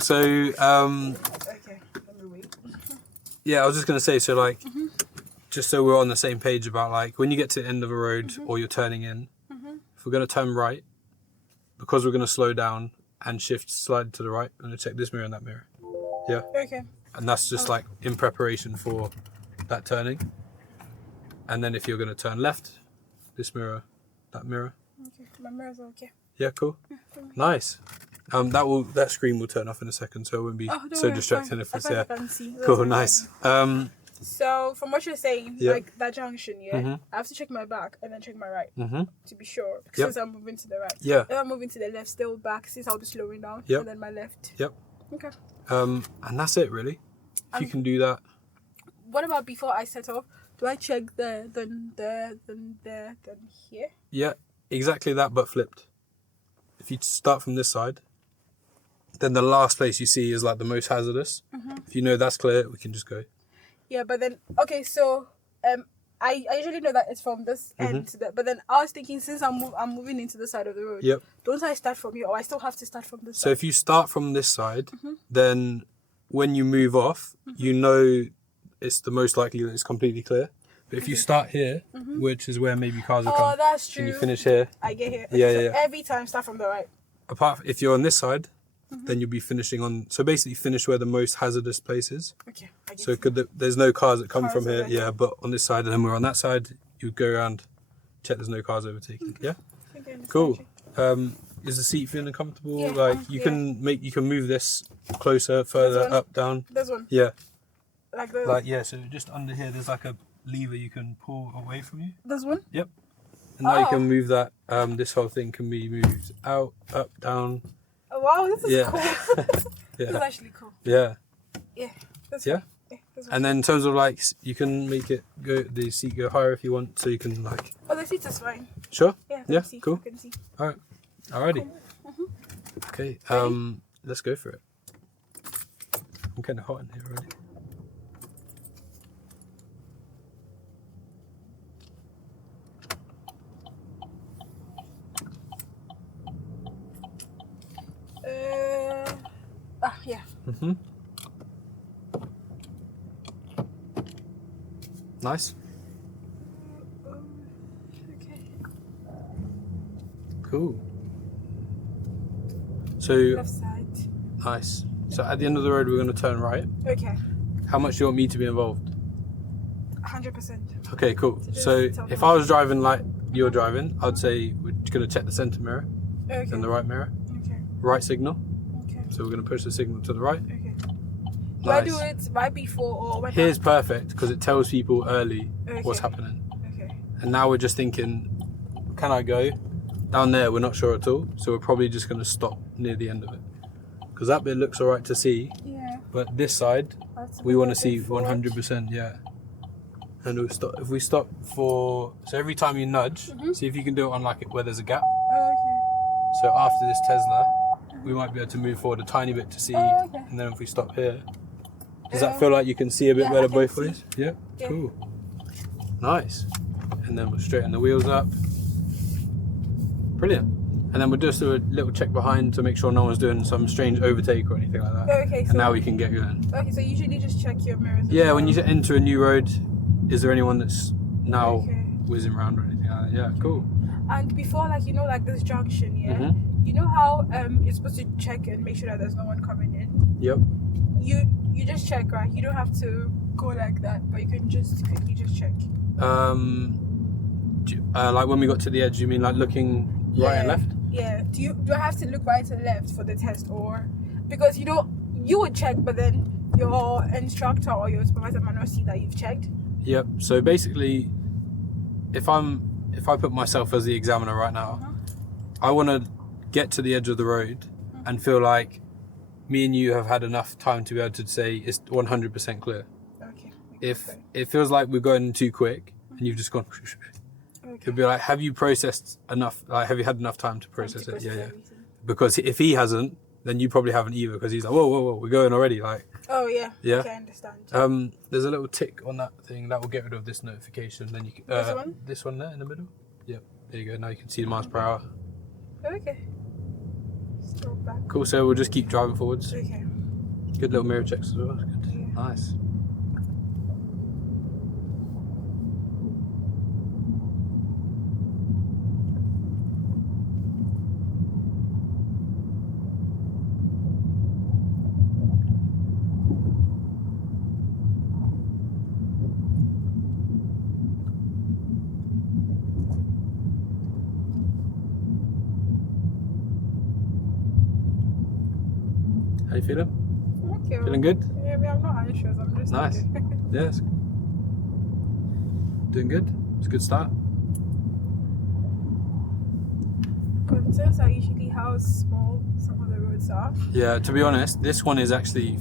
So, Okay, let me wait. yeah, I was just going to say, so like, just so we're on the same page about like, when you get to the end of a road or you're turning in, if we're going to turn right, because we're going to slow down and shift slide to the right, I'm going to check this mirror and that mirror. Yeah. Okay. And that's just like in preparation for that turning. And then if you're going to turn left, this mirror, that mirror. Okay, my mirror's okay. Yeah, cool. Nice. That screen will turn off in a second, so it won't be so distracting if it's I can see. Cool, nice. So from what you're saying, Yeah. like that junction, I have to check my back and then check my right to be sure. Since I'm moving to the right. Yeah. If I'm moving to the left, still back since I'll be slowing down. Yep. And then my left. Yep. Okay. And that's it really. If you can do that. What about before I set off? Do I check then here? Yeah, exactly that, but flipped. If you start from this side, then the last place you see is like the most hazardous. If you know that's clear, we can just go. Yeah, but then okay, so I usually know that it's from this end to that, but then I was thinking since I'm moving into the side of the road. Yep. Don't I start from here, or I still have to start from this side? So if you start from this side, then when you move off, you know it's the most likely that it's completely clear. But if you start here, which is where maybe cars will come, that's true. and you finish here. I get here. Yeah, Okay, so yeah. every time start from the right. If you're on this side, then you'll be finishing on. So basically, finish where the most hazardous place is. Okay, I get So it. there's no cars that come Cars from here. are Yeah, but on this side, and then we're on that side. You go around, check there's no cars overtaking. Yeah, I think I understand cool. you. Is the seat feeling comfortable? Yeah, Like you can move this closer, further, one? up, down. This one, Yeah, like the like yeah. So just under here, there's like a lever you can pull away from you. this one. Yep. And now you can move that. This whole thing can be moved out, up, down. Oh, wow, this is cool. This is Yeah. actually cool. Yeah. Yeah. This Yeah. one. Yeah. This one. And then in terms of like, you can make it the seat go higher if you want, so you can like. Oh, the seat is fine. Sure. Yeah. Yeah. See, Cool. I can see. All right. Alrighty. Okay. Let's go for it. I'm kind of hot in here already. Yeah. Nice. Okay. Cool. So Left side. nice. So at the end of the road, we're going to turn right. Okay. How much do you want me to be involved? 100%. Okay, cool. just So tell me if what I was driving like you're driving, I'd say we're going to check the center mirror Okay. and the right mirror. Okay. Right signal. Okay. So we're going to push the signal to the right. Okay. Do I Nice. do it right before or when? Here's perfect because it tells people early what's Okay. happening. Okay. And now we're just thinking, can I go? Down there, we're not sure at all. So we're probably just going to stop near the end of it. Because that bit looks all right to see. Yeah. But this side, That's we want to a see bit forward. 100%, yeah. And we'll stop. If we stop so every time you nudge, see if you can do it on like where there's a gap. Oh, So after this Tesla, we might be able to move forward a tiny bit to see. Oh, okay. And then if we stop here, does that feel like you can see a bit yeah, I better can both see. ways? Yeah? Yeah. Cool. Nice. And then we'll straighten the wheels up. Brilliant. And then we'll just do a little check behind to make sure no one's doing some strange overtake or anything like that. Okay. So And now we can get going. Okay. So usually just check your mirrors. as Yeah, well. when you enter a new road, is there anyone that's now Okay. whizzing around or anything like that? Yeah, cool. And before, like like this junction, yeah. Mhm. You know how you're supposed to check and make sure that there's no one coming in. Yep. You just check, right? You don't have to go like that, but you can just quickly just check. Like when we got to the edge, you mean like looking right and left? Yeah. Do I have to look right and left for the test, or because you would check, but then your instructor or your supervisor might not see that you've checked. Yep. So basically, if I put myself as the examiner right now, I want to get to the edge of the road and feel like me and you have had enough time to be able to say it's 100% clear. Okay. If it feels like we're going too quick and you've just gone, it'd be like, have you processed enough? Like, have you had enough time to process it? Yeah, yeah. Because if he hasn't, then you probably haven't either. Because he's like, whoa, we're going already. Like, Oh yeah. Yeah. Okay, I understand. there's a little tick on that thing that will get rid of this notification. Then you can, This one? this one there in the middle. Yep. There you go. Now you can see the miles per hour. Okay. Still back. Cool. So we'll just keep driving forwards. Okay. Good little mirror checks as well. That's good. Yeah. Nice. How you feeling? Okay. Feeling good? Yeah, I mean, I'm not anxious. I'm just Nice. okay. Yes. Doing good. It's a good start. Concerns are usually how small some of the roads are. Yeah, to be honest, this one is actually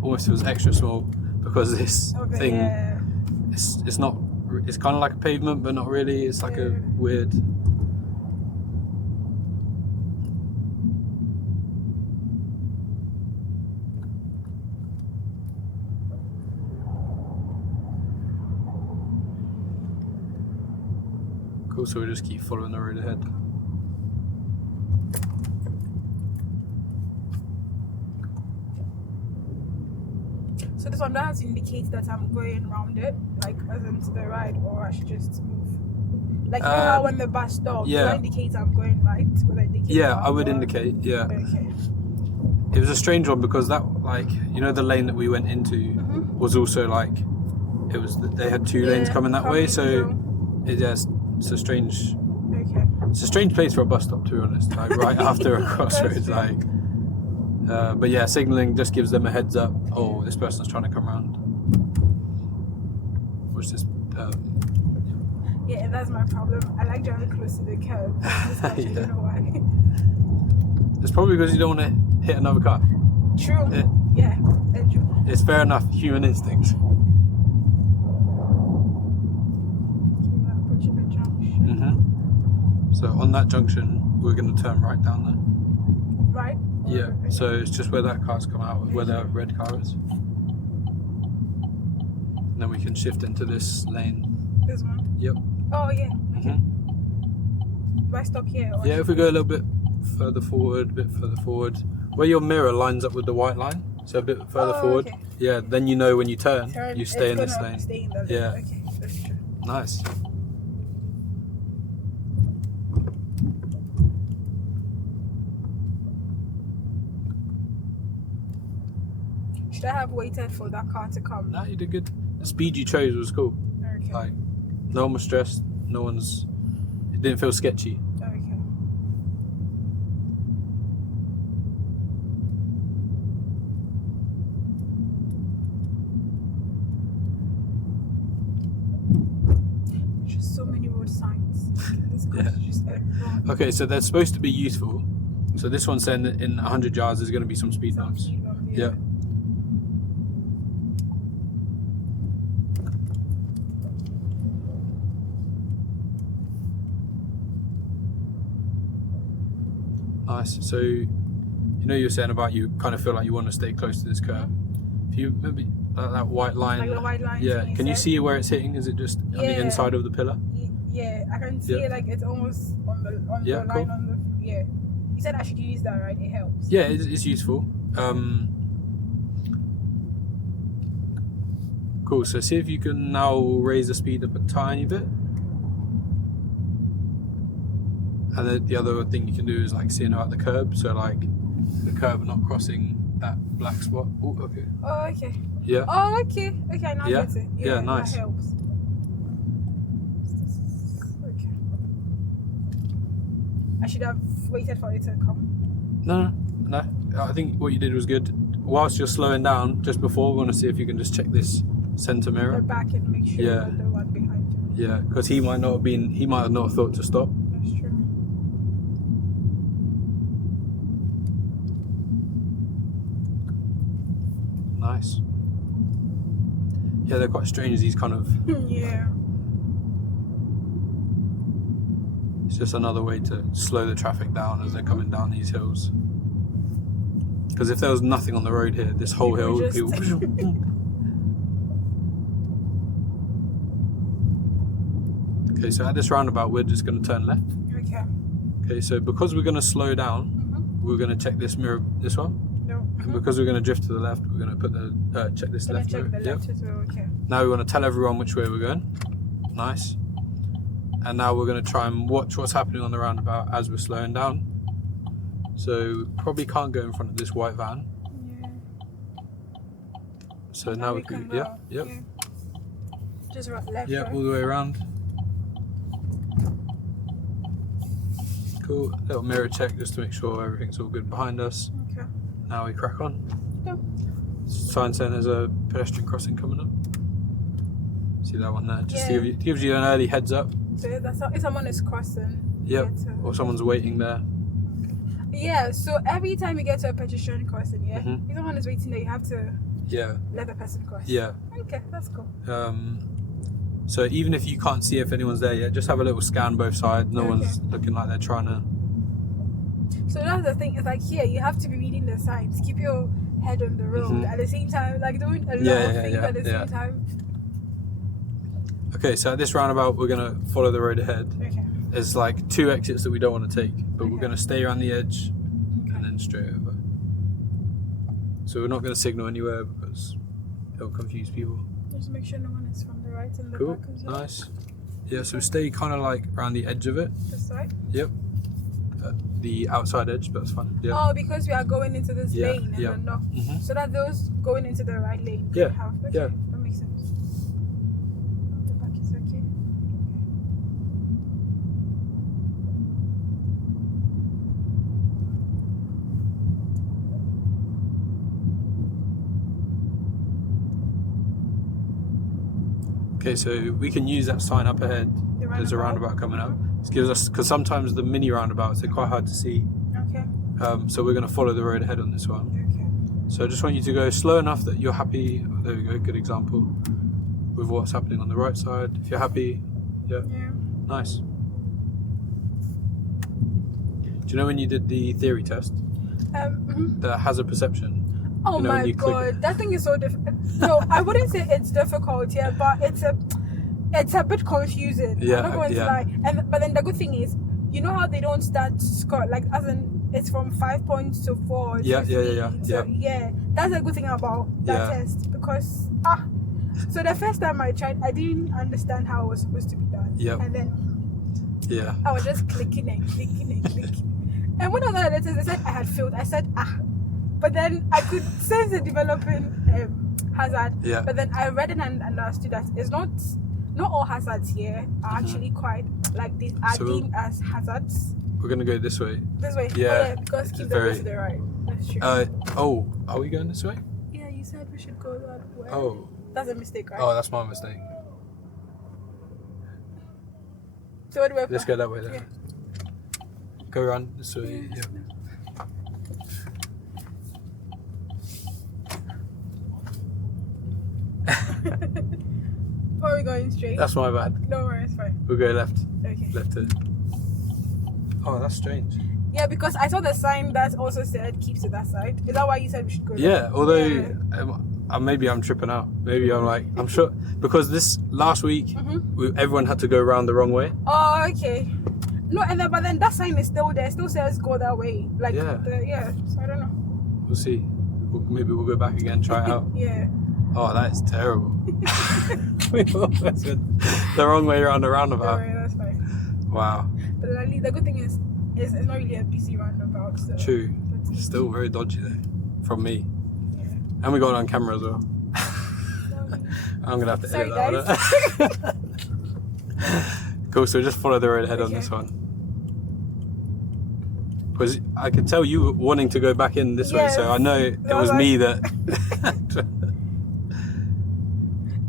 almost feels extra small because this Okay, thing, yeah. it's not, it's kind of like a pavement, but not really. It's like a Yeah. weird. Cool, so we just keep following the road ahead. So this one does indicate that I'm going round it, like as in to the right, or I should just move. Like you know how when the bus stops, yeah. do I indicate I'm going right? Will I indicate Yeah, up, I would or- indicate, yeah. Okay. It was a strange one because that, like, you know, the lane that we went into was also like, it was, they had two lanes coming that way, so it's a strange, Okay. it's a strange place for a bus stop, to be honest, like right after a crossroads, true. like. But yeah, signalling just gives them a heads up. Oh, this person's trying to come around. Which is, Yeah, and that's my problem. I like driving close to the curb. I Yeah. don't know why. it's probably because you don't want to hit another car. True. Yeah. And true. It's fair enough, human instinct. Okay, we're approaching the junction. So on that junction, we're going to turn right down there. Right? Yeah, so it's just where that car's come out, where the red car is. And then we can shift into this lane. This one? Yep. Oh, yeah. Okay. Do I stop here? Or Yeah, if we go a little bit further forward, where your mirror lines up with the white line, so a bit further forward. Okay. Yeah, then you know when you turn you stay in it's this gonna lane. Stay in the lane. Yeah. Okay, that's true. Nice. Should I have waited for that car to come? Nah, you did good. The speed you chose was cool. Okay. Like, no one was stressed. It didn't feel sketchy. Okay. There's just so many road signs. This car is just everywhere. Okay, so they're supposed to be useful. So this one said in 100 yards there's going to be some speed Some bumps. speed bumps, Yeah. Nice. So, you know, you were saying about you kind of feel like you want to stay close to this curb. If you maybe that white line. Like the white line. Yeah. thing Can you said? see where it's hitting? Is it just on the inside of the pillar? Yeah, I can see Yeah. it like it's almost on the Yeah, line cool. on the You said I should use that, right? It helps. Yeah, it's useful. Cool. So see if you can now raise the speed up a tiny bit. And then the other thing you can do is like seeing about the curb. So like the curb not crossing that black spot. Oh, okay. Oh, okay. Yeah. Oh, okay. Okay, now I Yeah? get it. Yeah, nice. That helps. Okay. I should have waited for it to come. No. I think what you did was good. Whilst you're slowing down, just before, we want to see if you can just check this center Go mirror. back and make sure Yeah. that the one behind you. Yeah, because he might have not thought to stop. That's true. Nice. Yeah, they're quite strange. These kind of. Yeah. It's just another way to slow the traffic down as they're coming down these hills. Because if there was nothing on the road here, this whole hill would be. Okay, so at this roundabout, we're just going to turn left. Okay. Okay, so because we're going to slow down, we're going to check this mirror, this one. No. And because we're going to drift to the left, we're going to put the check this left check road. the left as well, okay. Now we want to tell everyone which way we're going. Nice. And now we're going to try and watch what's happening on the roundabout as we're slowing down. So probably can't go in front of this white van. Yeah. So And now we can, go. yep. Yeah. Just right left. Yep, right? all the way around. Cool. Little mirror check just to make sure everything's all good behind us. Okay. Now we crack on. Go. Sign saying there's a pedestrian crossing coming up. See that one there? Just Yeah. gives you an early heads up. So that's how, if someone is crossing. Yep. you get to- Or someone's waiting there. Yeah, so every time you get to a pedestrian crossing, yeah, Mhm. if someone is waiting there, you have to Yeah. let the person cross. Yeah. Okay, that's cool. So even if you can't see if anyone's there yet, just have a little scan both sides. No Okay. one's looking like they're trying to. So that's the thing. It's like here, you have to be reading the signs. Keep your head on the road Mhm. at the same time, like doing a lot Yeah, of yeah, things yeah, at the yeah. same time. Okay, so at this roundabout, we're gonna follow the road ahead. Okay. There's like 2 exits that we don't want to take, but we're Okay. gonna stay around the edge Okay. and then straight over. So we're not gonna signal anywhere because it'll confuse people. Just make sure no one is from the right and the Cool, back as well. nice. Yeah, so stay kind of like around the edge of it. This side. Yep. The outside edge, but that's fine. Yeah. Oh, because we are going into this Yeah, lane and yeah. then no. Mhm. So that those going into the right lane. Yeah, Have. Okay. yeah. That makes sense. The back is okay. Okay, so we can use that sign up ahead. The There's a roundabout coming up. Mhm. This gives us, because sometimes the mini roundabouts they're quite hard to see. Okay. So we're going to follow the road ahead on this one. Okay. So I just want you to go slow enough that you're happy. Oh, there we go, good example with what's happening on the right side. If you're happy, yeah, Yeah. nice. Do you know when you did the theory test, Mhm. the hazard perception? Oh You know, when my you click god, that thing is so difficult. No, I wouldn't say it's difficult, yeah, but it's a bit confusing. Yeah, I'm not going yeah. to lie. But then the good thing is, you know how they don't start score like as in it's from 5 points to 4. to Yeah, yeah, yeah, 3. yeah, So yeah, that's a good thing about that Yeah. test because so the first time I tried, I didn't understand how it was supposed to be done. Yep. And then Yeah. I was just clicking and clicking and clicking. And when I was at the test, they said I had failed. I said but then I could sense the developing hazard. Yeah. But then I read it and understood that it's not all hazards here are actually quite like these are So deemed as hazards. We're gonna go this way. This way. Yeah, Oh, yeah, because it's keep the very- road to the right. That's true. Oh, are we going this way? Yeah, you said we should go that way. Oh, That's a mistake, right? oh, that's my mistake. So what do we Let's go that way then. Yeah. Go around this way. Yeah. Or are we going straight? That's my bad. No worries, fine. We'll go left. Okay. Left it. Oh, that's strange. Yeah, because I saw the sign that also said keep to that side. Is that why you said we should go? Yeah, there? although Yeah. maybe I'm tripping out. Maybe I'm sure because this last week Mhm. everyone had to go around the wrong way. Oh, okay. No, but then that sign is still there. It still says go that way. Like Yeah. So I don't know. We'll see. Maybe we'll go back again, try it out. Yeah. Oh, that is terrible. We almost went the wrong way around the roundabout. Alright, that's fine. Wow. But at least the good thing is it's not really a busy roundabout. So True. that's- Still very dodgy though, from me. Yeah. And we got it on camera as well. I'm gonna have to Sorry, edit that out. Cool, so just follow the road ahead on Okay. this one. Because I could tell you were wanting to go back in this way, so Yes. I know it No, was me that.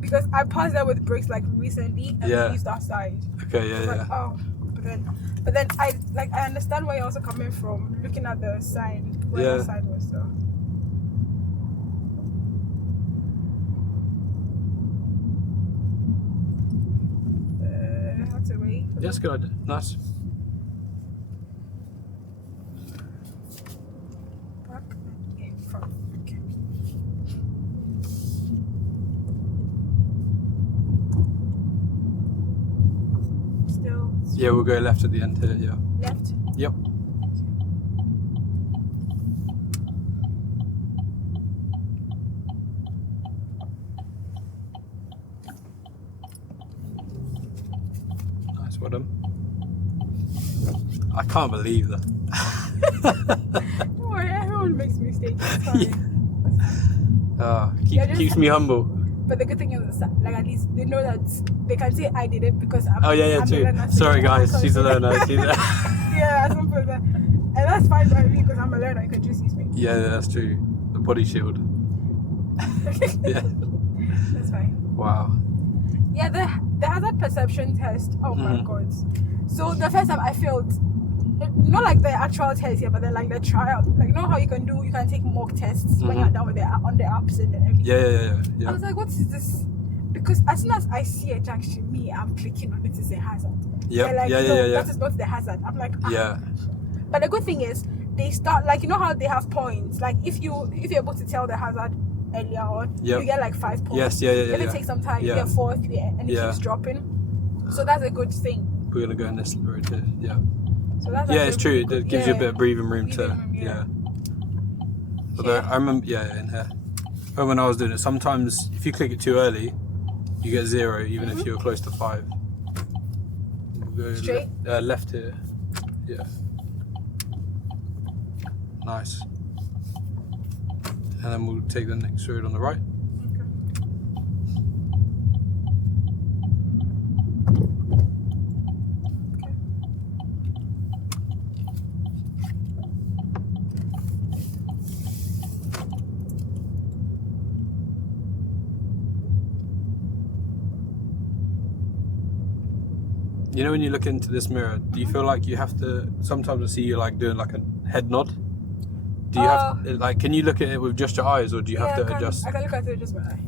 Because I passed there with brakes like recently and Yeah. we used our side. Okay, yeah, Like, yeah. oh, but then I understand where you're also coming from, looking at the sign where Yeah. the side was. So I have to wait. Yeah, that's a good idea. Nice. Back and in front. Okay. Still Yeah, we'll go left at the end here, yeah. left. Yep. Well done. I can't believe that. Don't worry, everyone makes mistakes. It's fine. Keeps me humble. But the good thing is, like, at least they know that they can say I did it because I'm. Oh yeah, I'm true. the learner, so Sorry yeah, guys, she's a learner. Yeah, as simple as that. And that's fine by me because I'm a learner. You can just use me. Yeah, that's true. The body shield. Yeah. That's fine. Wow. Yeah, the hazard perception test. Oh my god. So the first time I failed, not like the actual test here, but then like the trial. Like, you know how you can take mock tests when you're done with on the apps and everything. Yeah. I was like, what is this? Because as soon as I see a junction, I'm clicking on it to say hazard. Yep. They're like, Yeah. that is not the hazard. I'm like, Yeah. But the good thing is, they start, like, you know how they have points. Like, if you're able to tell the hazard earlier on, you get like 5 points. Yes. Yeah. Then it takes some time. You get 4, 3, and it keeps dropping. So that's a good thing. We're gonna go in this road here. Yeah. So that's It's true. It gives you a bit of breathing room to. Although I remember, in here. But when I was doing it, sometimes if you click it too early, you get 0, even if you're close to 5. We'll go straight. Left here. Yeah. Nice. And then we'll take the next road on the right. You know, when you look into this mirror, do you feel like you have to? Sometimes I see you like doing like a head nod. Do you have to, like? Can you look at it with just your eyes, or do you have to adjust? I can look at it with just my eye.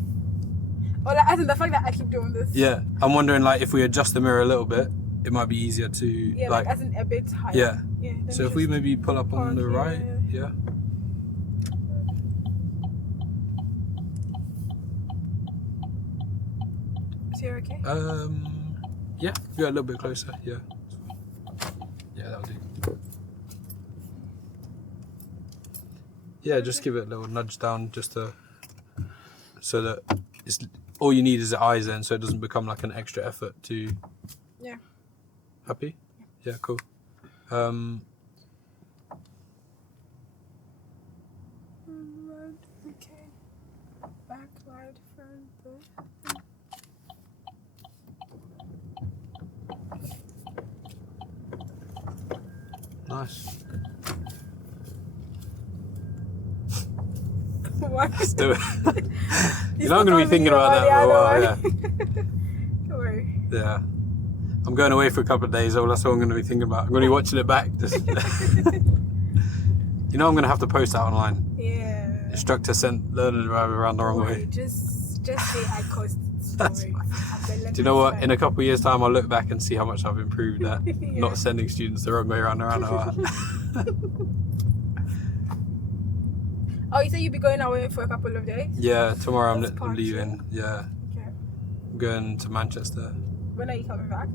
Or like, as in the fact that I keep doing this. Yeah, I'm wondering like if we adjust the mirror a little bit, it might be easier to. Yeah, like as in a bit higher. Yeah. So if we maybe pull up on the right, yeah. Is here okay? Yeah, go a little bit closer. Yeah. Yeah, that'll do. Yeah, just give it a little nudge down, just to so that it's all you need is the eyes then, so it doesn't become like an extra effort to. Yeah. Happy? Yeah, cool. Okay. Back, right, front, Nice. What? Let's do it. You know I'm going to be thinking about that for a while, yeah. Don't worry. Yeah. I'm going away for a couple of days, so that's what I'm going to be thinking about. I'm going to be watching it back. Just you know I'm going to have to post that online. Yeah. Instructor sent learner driver around the wrong way. Just say I caused it. That's fine. Do you know what? In a couple of years' time, I'll look back and see how much I've improved at not sending students the wrong way around the roundabout. Oh, you said you'd be going away for a couple of days? Yeah, tomorrow I'm That's leaving. Yeah. Okay. I'm going to Manchester. When are you coming back?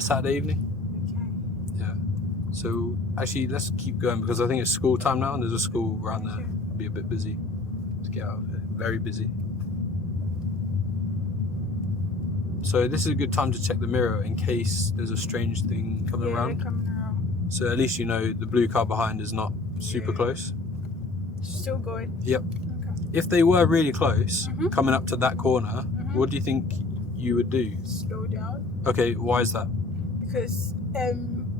Saturday evening. Okay. Yeah. So actually, let's keep going because I think it's school time now, and there's a school around there. It'll be a bit busy. Let's get out of here. Very busy. So this is a good time to check the mirror in case there's a strange thing coming around. Coming around. So at least you know the blue car behind is not super close. Still going. Yep. Okay. If they were really close, coming up to that corner, what do you think you would do? Slow down. Okay, why is that? Because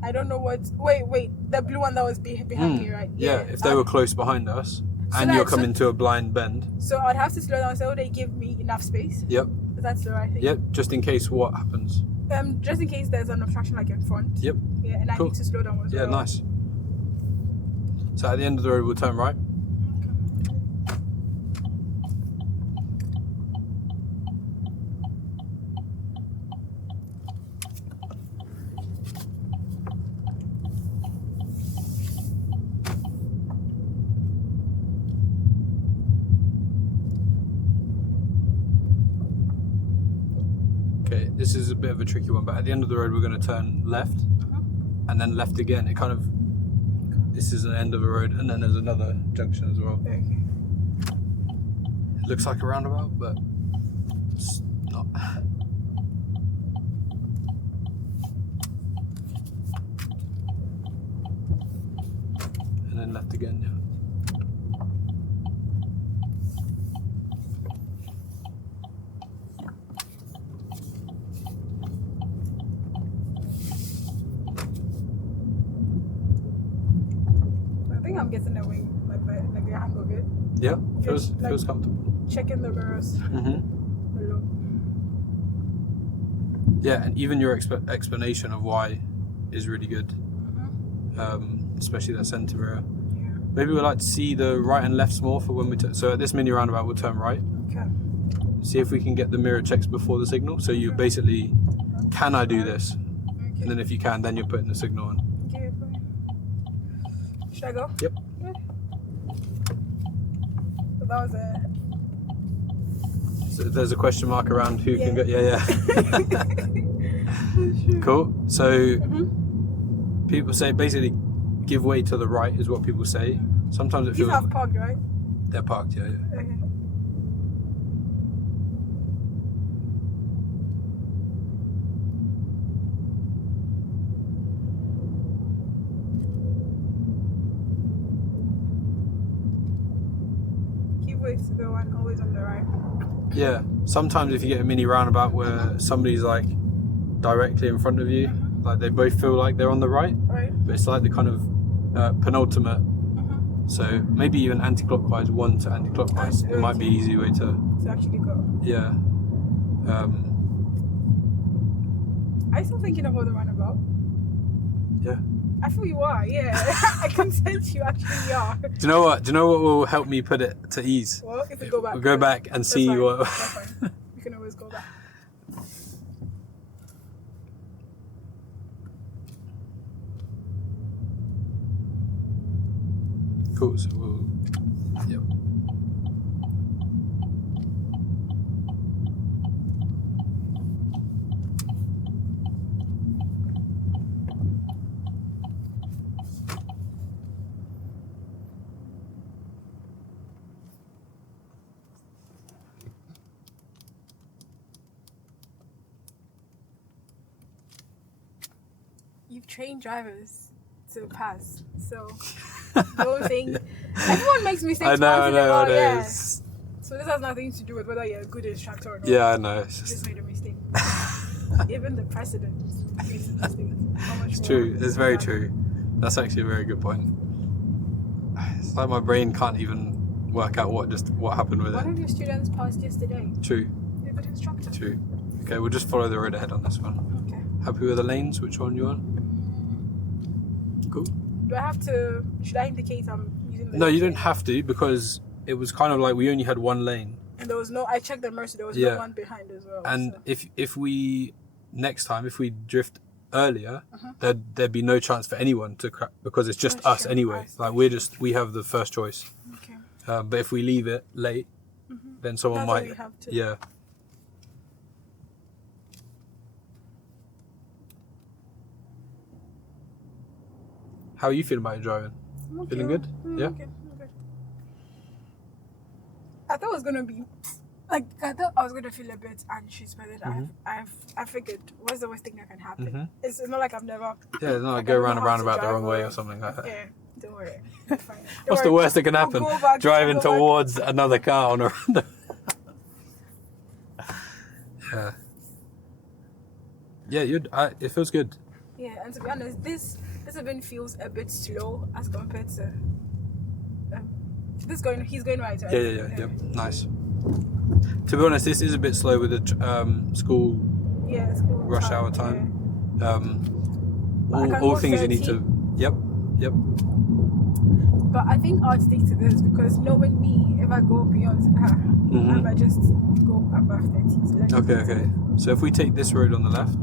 I don't know what. Wait. The blue one that was behind me, right? Yeah. If they were close behind us, and you're coming to a blind bend. So I'd have to slow down. So they give me enough space. Yep. That's the right thing. Yep. Just in case what happens. Just in case there's an obstruction like in front. Yep. Yeah, and I need to slow down as well. Yeah, nice. So at the end of the road, we'll turn right. Okay, this is a bit of a tricky one, but at the end of the road we're going to turn left and then left again. It kind of, this is an end of a road and then there's another junction as well. Okay. It looks like a roundabout, but it's not. then left again. Yeah. I think I'm getting away, like the hang of it. Yeah, Just, feels comfortable. Checking the mirrors. Below. Yeah, and even your explanation of why is really good, especially that centre area. Yeah. Maybe we'd like to see the right and lefts more for when we turn. So at this mini roundabout, we'll turn right. Okay. See if we can get the mirror checks before the signal. So you basically, can I do this? Okay. And then if you can, then you're putting the signal on. Okay. Should I go? Yep. Yeah. So that was a. So there's a question mark around who can go. Yeah. Cool. So people say basically give way to the right is what people say. Sometimes it These feels have parked, right? they're parked. Yeah. Okay. Give way to the one always on the right. Yeah. Sometimes if you get a mini roundabout where somebody's like directly in front of you, like they both feel like they're on the right, Right. but it's like the kind of penultimate. So maybe even anti-clockwise, one to anti-clockwise. It might be an easy way to actually go. Yeah. Are you still thinking about the roundabout? Yeah. I feel you are, yeah. I can sense you actually are. Do you know what will help me put it to ease? Well, if we go back. We'll go back and see fine. what. That's fine. We can always go back. Cool. So we'll. Yep. You've trained drivers to pass, so don't think everyone makes mistakes. I know. Yeah. So this has nothing to do with whether you're a good instructor or not. Yeah, I know. It's You just. just made a mistake. Even the president makes mistakes. How much It's more true. It's very that? true. That's actually a very good point. It's like my brain can't even work out what happened with One it. of your students passed yesterday. True. You're a good instructor. True. Okay, we'll just follow the road ahead on this one. Okay. Happy with the lanes? Which one you on? Cool. Do I have to? Should I indicate I'm using the? No, you lane? don't have to because it was kind of like we only had one lane. And there was no. I checked the Mercy. There was Yeah. no one behind as well. And so. if we next time if we drift earlier, there'd be no chance for anyone to crack because it's just That's us true. anyway. Like we have the first choice. Okay. But if we leave it late, then someone That's all might. you have to. Yeah. How are you feeling about your driving? I'm okay. Feeling good? Yeah? Okay. I'm good. I thought it was gonna be like I thought I was gonna feel a bit anxious, but then I figured what's the worst thing that can happen? It's not like I've never. Yeah, no, like, go I don't around know a how to roundabout the drive wong way or something like that. Yeah, don't worry. It's fine. Don't What's the worry. worst that can happen? We'll go back, Driving we'll go back. towards another car on a roundabout. Yeah. Yeah, it feels good. Yeah, and to be honest, this event feels a bit slow as compared to he's going right, right? Yeah. Nice. To be honest, this is a bit slow with the school Yeah, it's cool. rush hour time. I can All go things you need 30. to. Yep. But I think I'll stick to this because knowing me, if I go beyond, I might just go above 30. So let's just Okay. So if we take this road on the left,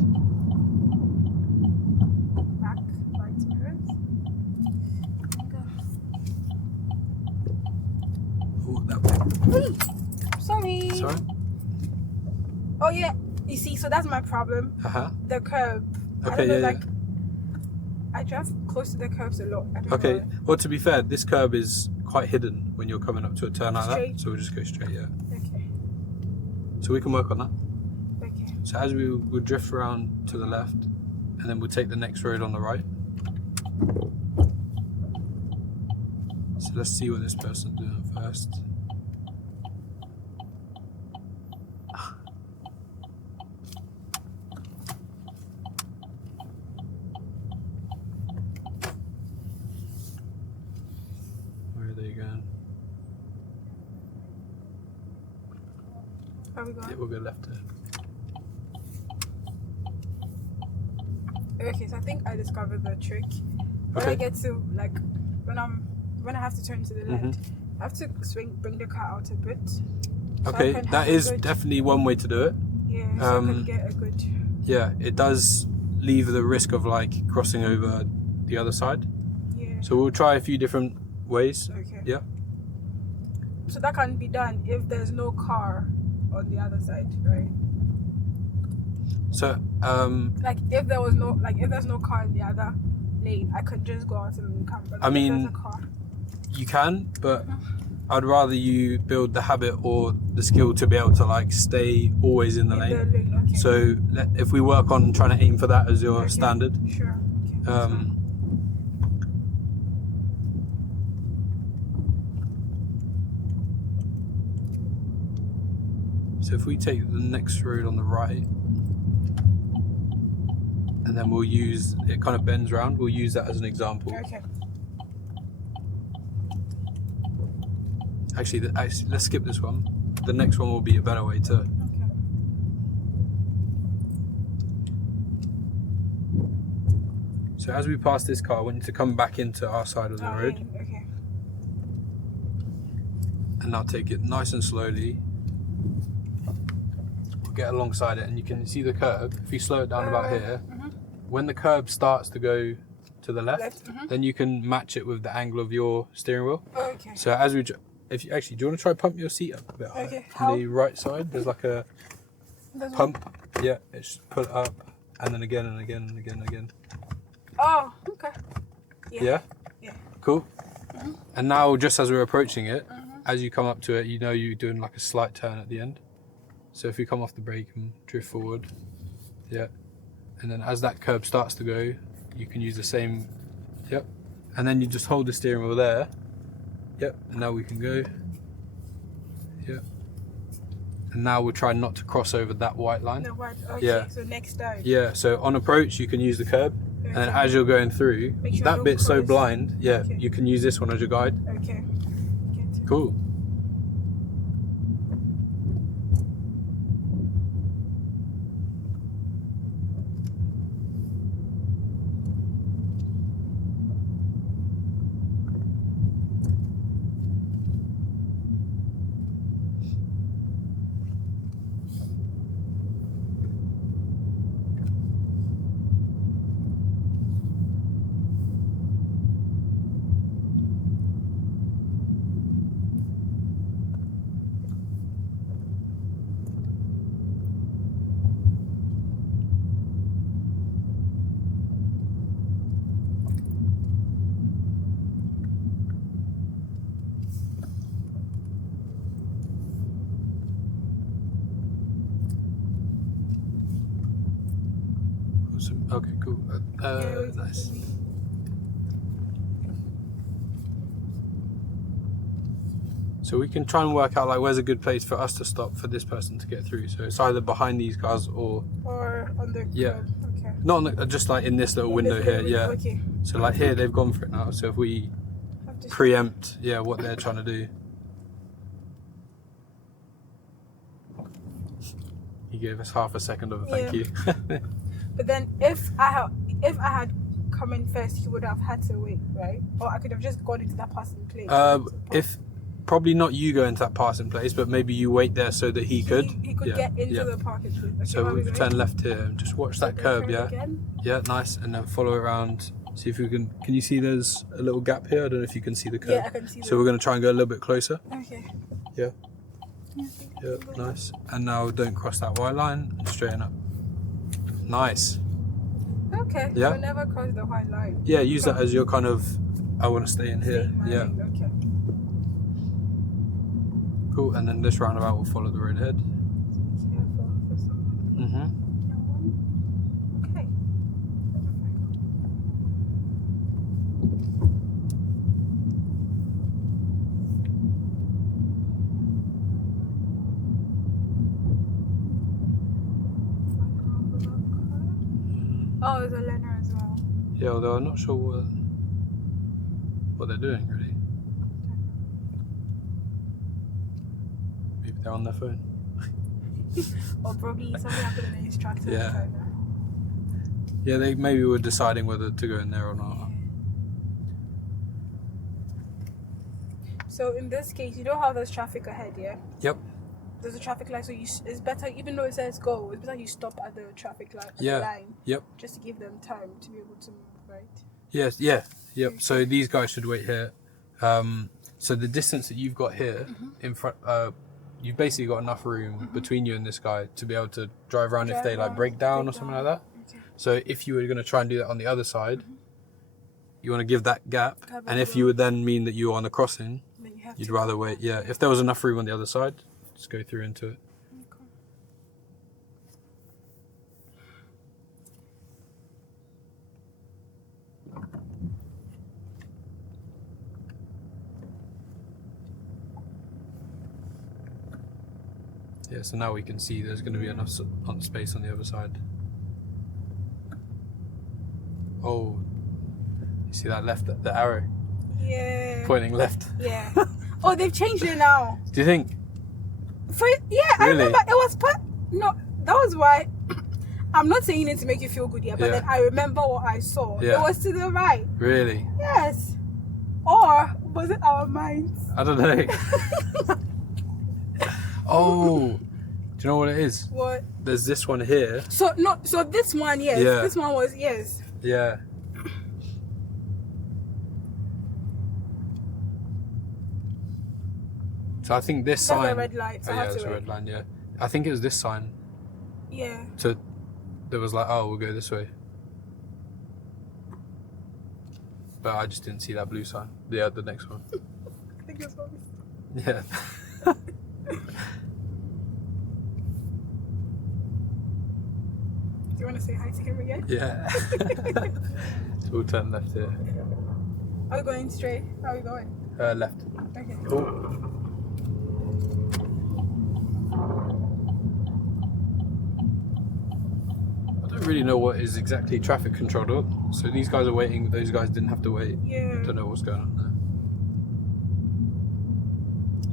back right mirrors. ooh, that way. Sorry. Sorry. Oh yeah. You see, so that's my problem. The curb. I Okay. don't know, Yeah. I drive close to the curbs a lot. I don't Okay. know. Well, to be fair, this curb is quite hidden when you're coming up to a turn like Straight? that. So we'll just go straight. Yeah. Okay. So we can work on that. Okay. So as we'll drift around to the left, and then we'll take the next road on the right. let's see what this person's doing first. Where are they going? Are we going? Yeah, we'll go left here. Okay, so I think I discovered the trick. When I get to like when I have to turn to the left, I have to bring the car out a bit. So Okay, that is definitely one way to do it. Yeah, so I can get a good. Yeah, it does leave the risk of like crossing over the other side. Yeah. So we'll try a few different ways. Okay. Yeah. So that can be done if there's no car on the other side, right? So like if there's no car in the other lane, I could just go out and come. But I mean, if there's a car, you can, but I'd rather you build the habit or the skill to be able to like stay always in the lane. Okay. So if we work on trying to aim for that as your standard. Sure. Okay. So if we take the next road on the right, and then we'll use, it kind of bends round, we'll use that as an example. Okay. Actually, let's skip this one. The next one will be a better way to. Okay. So as we pass this car, I want you to come back into our side of the road. Okay. And now take it nice and slowly. We'll get alongside it, and you can see the curb. If you slow it down about here, when the curb starts to go to the left, then you can match it with the angle of your steering wheel. Okay. So as we, if you actually, do you want to try pump your seat up a bit higher? Okay. On the right side, there's like a pump. Yeah, it's put it up, and then again and again and again and again. Oh, okay. Yeah. Cool. And now, just as we're approaching it, as you come up to it, you know you're doing like a slight turn at the end. So if you come off the brake and drift forward, yeah. And then as that curb starts to go, you can use the same, yep. And then you just hold the steering wheel there, yep. And now we can go, yep. And now we'll try not to cross over that white line. The white, okay. Yeah. So next time. Yeah. So on approach, you can use the curb, and then as you're going through, Make sure that bit's so blind, yeah. Okay. You can use this one as your guide. Okay. Cool. Okay, cool. Nice. So we can try and work out like where's a good place for us to stop for this person to get through. So it's either behind these cars or on the curb. Okay. Not on the, just like in this little window here. Yeah. Okay. So like here they've gone for it now. So if we preempt, what they're trying to do. He gave us half a second of a thank you. But then if I had come in first, he would have had to wait, right? Or I could have just gone into that passing place. If probably not you go into that passing place, but maybe you wait there so that he could. He could get into the parking place. Okay, so we turn left here and just watch that curb, yeah. Again. Yeah, nice, and then follow it around. See if we can. Can you see there's a little gap here? I don't know if you can see the curb. Yeah, I can see. So we're going to try and go a little bit closer. Okay. Yeah. Yeah, nice. And now don't cross that white line and straighten up. Nice. Okay. Yeah. So never cross the white line. Yeah, use that as your kind of. I want to stay in here. Yeah. Okay. Cool. And then this roundabout will follow the road ahead. Careful for someone. Mhm. No one. Okay. Perfect. Oh, there's a learner as well. Yeah, although I'm not sure what they're doing really. Maybe they're on their phone. Or probably something happened in the instructor's Yeah. phone. Yeah, they maybe were deciding whether to go in there or not. So in this case, you know how there's traffic ahead, yeah? Yep. There's a traffic light, so it's better, even though it says go, it's better you stop at the traffic light, at the line. Yep. Just to give them time to be able to move, right? Yes. Yeah. Yep. So these guys should wait here. So the distance that you've got here in front, you've basically got enough room between you and this guy to be able to drive around if they like break down or something like that. Okay. So if you were going to try and do that on the other side, you want to give that gap, and if you would then mean that you were on the crossing, Then you have you'd to rather wait. Yeah. If there was enough room on the other side, just go through into it. Okay. Yeah. So now we can see there's going to be enough space on the other side. Oh, you see that left, the arrow Yeah. pointing left. Yeah. Oh, they've changed it now. Do you think? I Really? remember it was no, that was why. I'm not saying it to make you feel good, but then I remember what I saw. Yeah. It was to the right. Really? Yes. Or was it our minds? I don't know. Oh, do you know what it is? What? There's this one here. So this one, yes. Yeah. This one was yes. Yeah. So I think this That's sign. a red light. So Oh I yeah, have that's to a wait. red line. Yeah. I think it was this sign. Yeah. That was like, oh, we'll go this way. But I just didn't see that blue sign. Yeah, the next one. I think that's what we Yeah. Do you want to say hi to him again? Yeah. So we'll turn left here. Are we going straight? How are we going? Left. Okay. Cool. I don't really know what is exactly traffic controlled. So these guys are waiting, but those guys didn't have to wait. Yeah. Don't know what's going on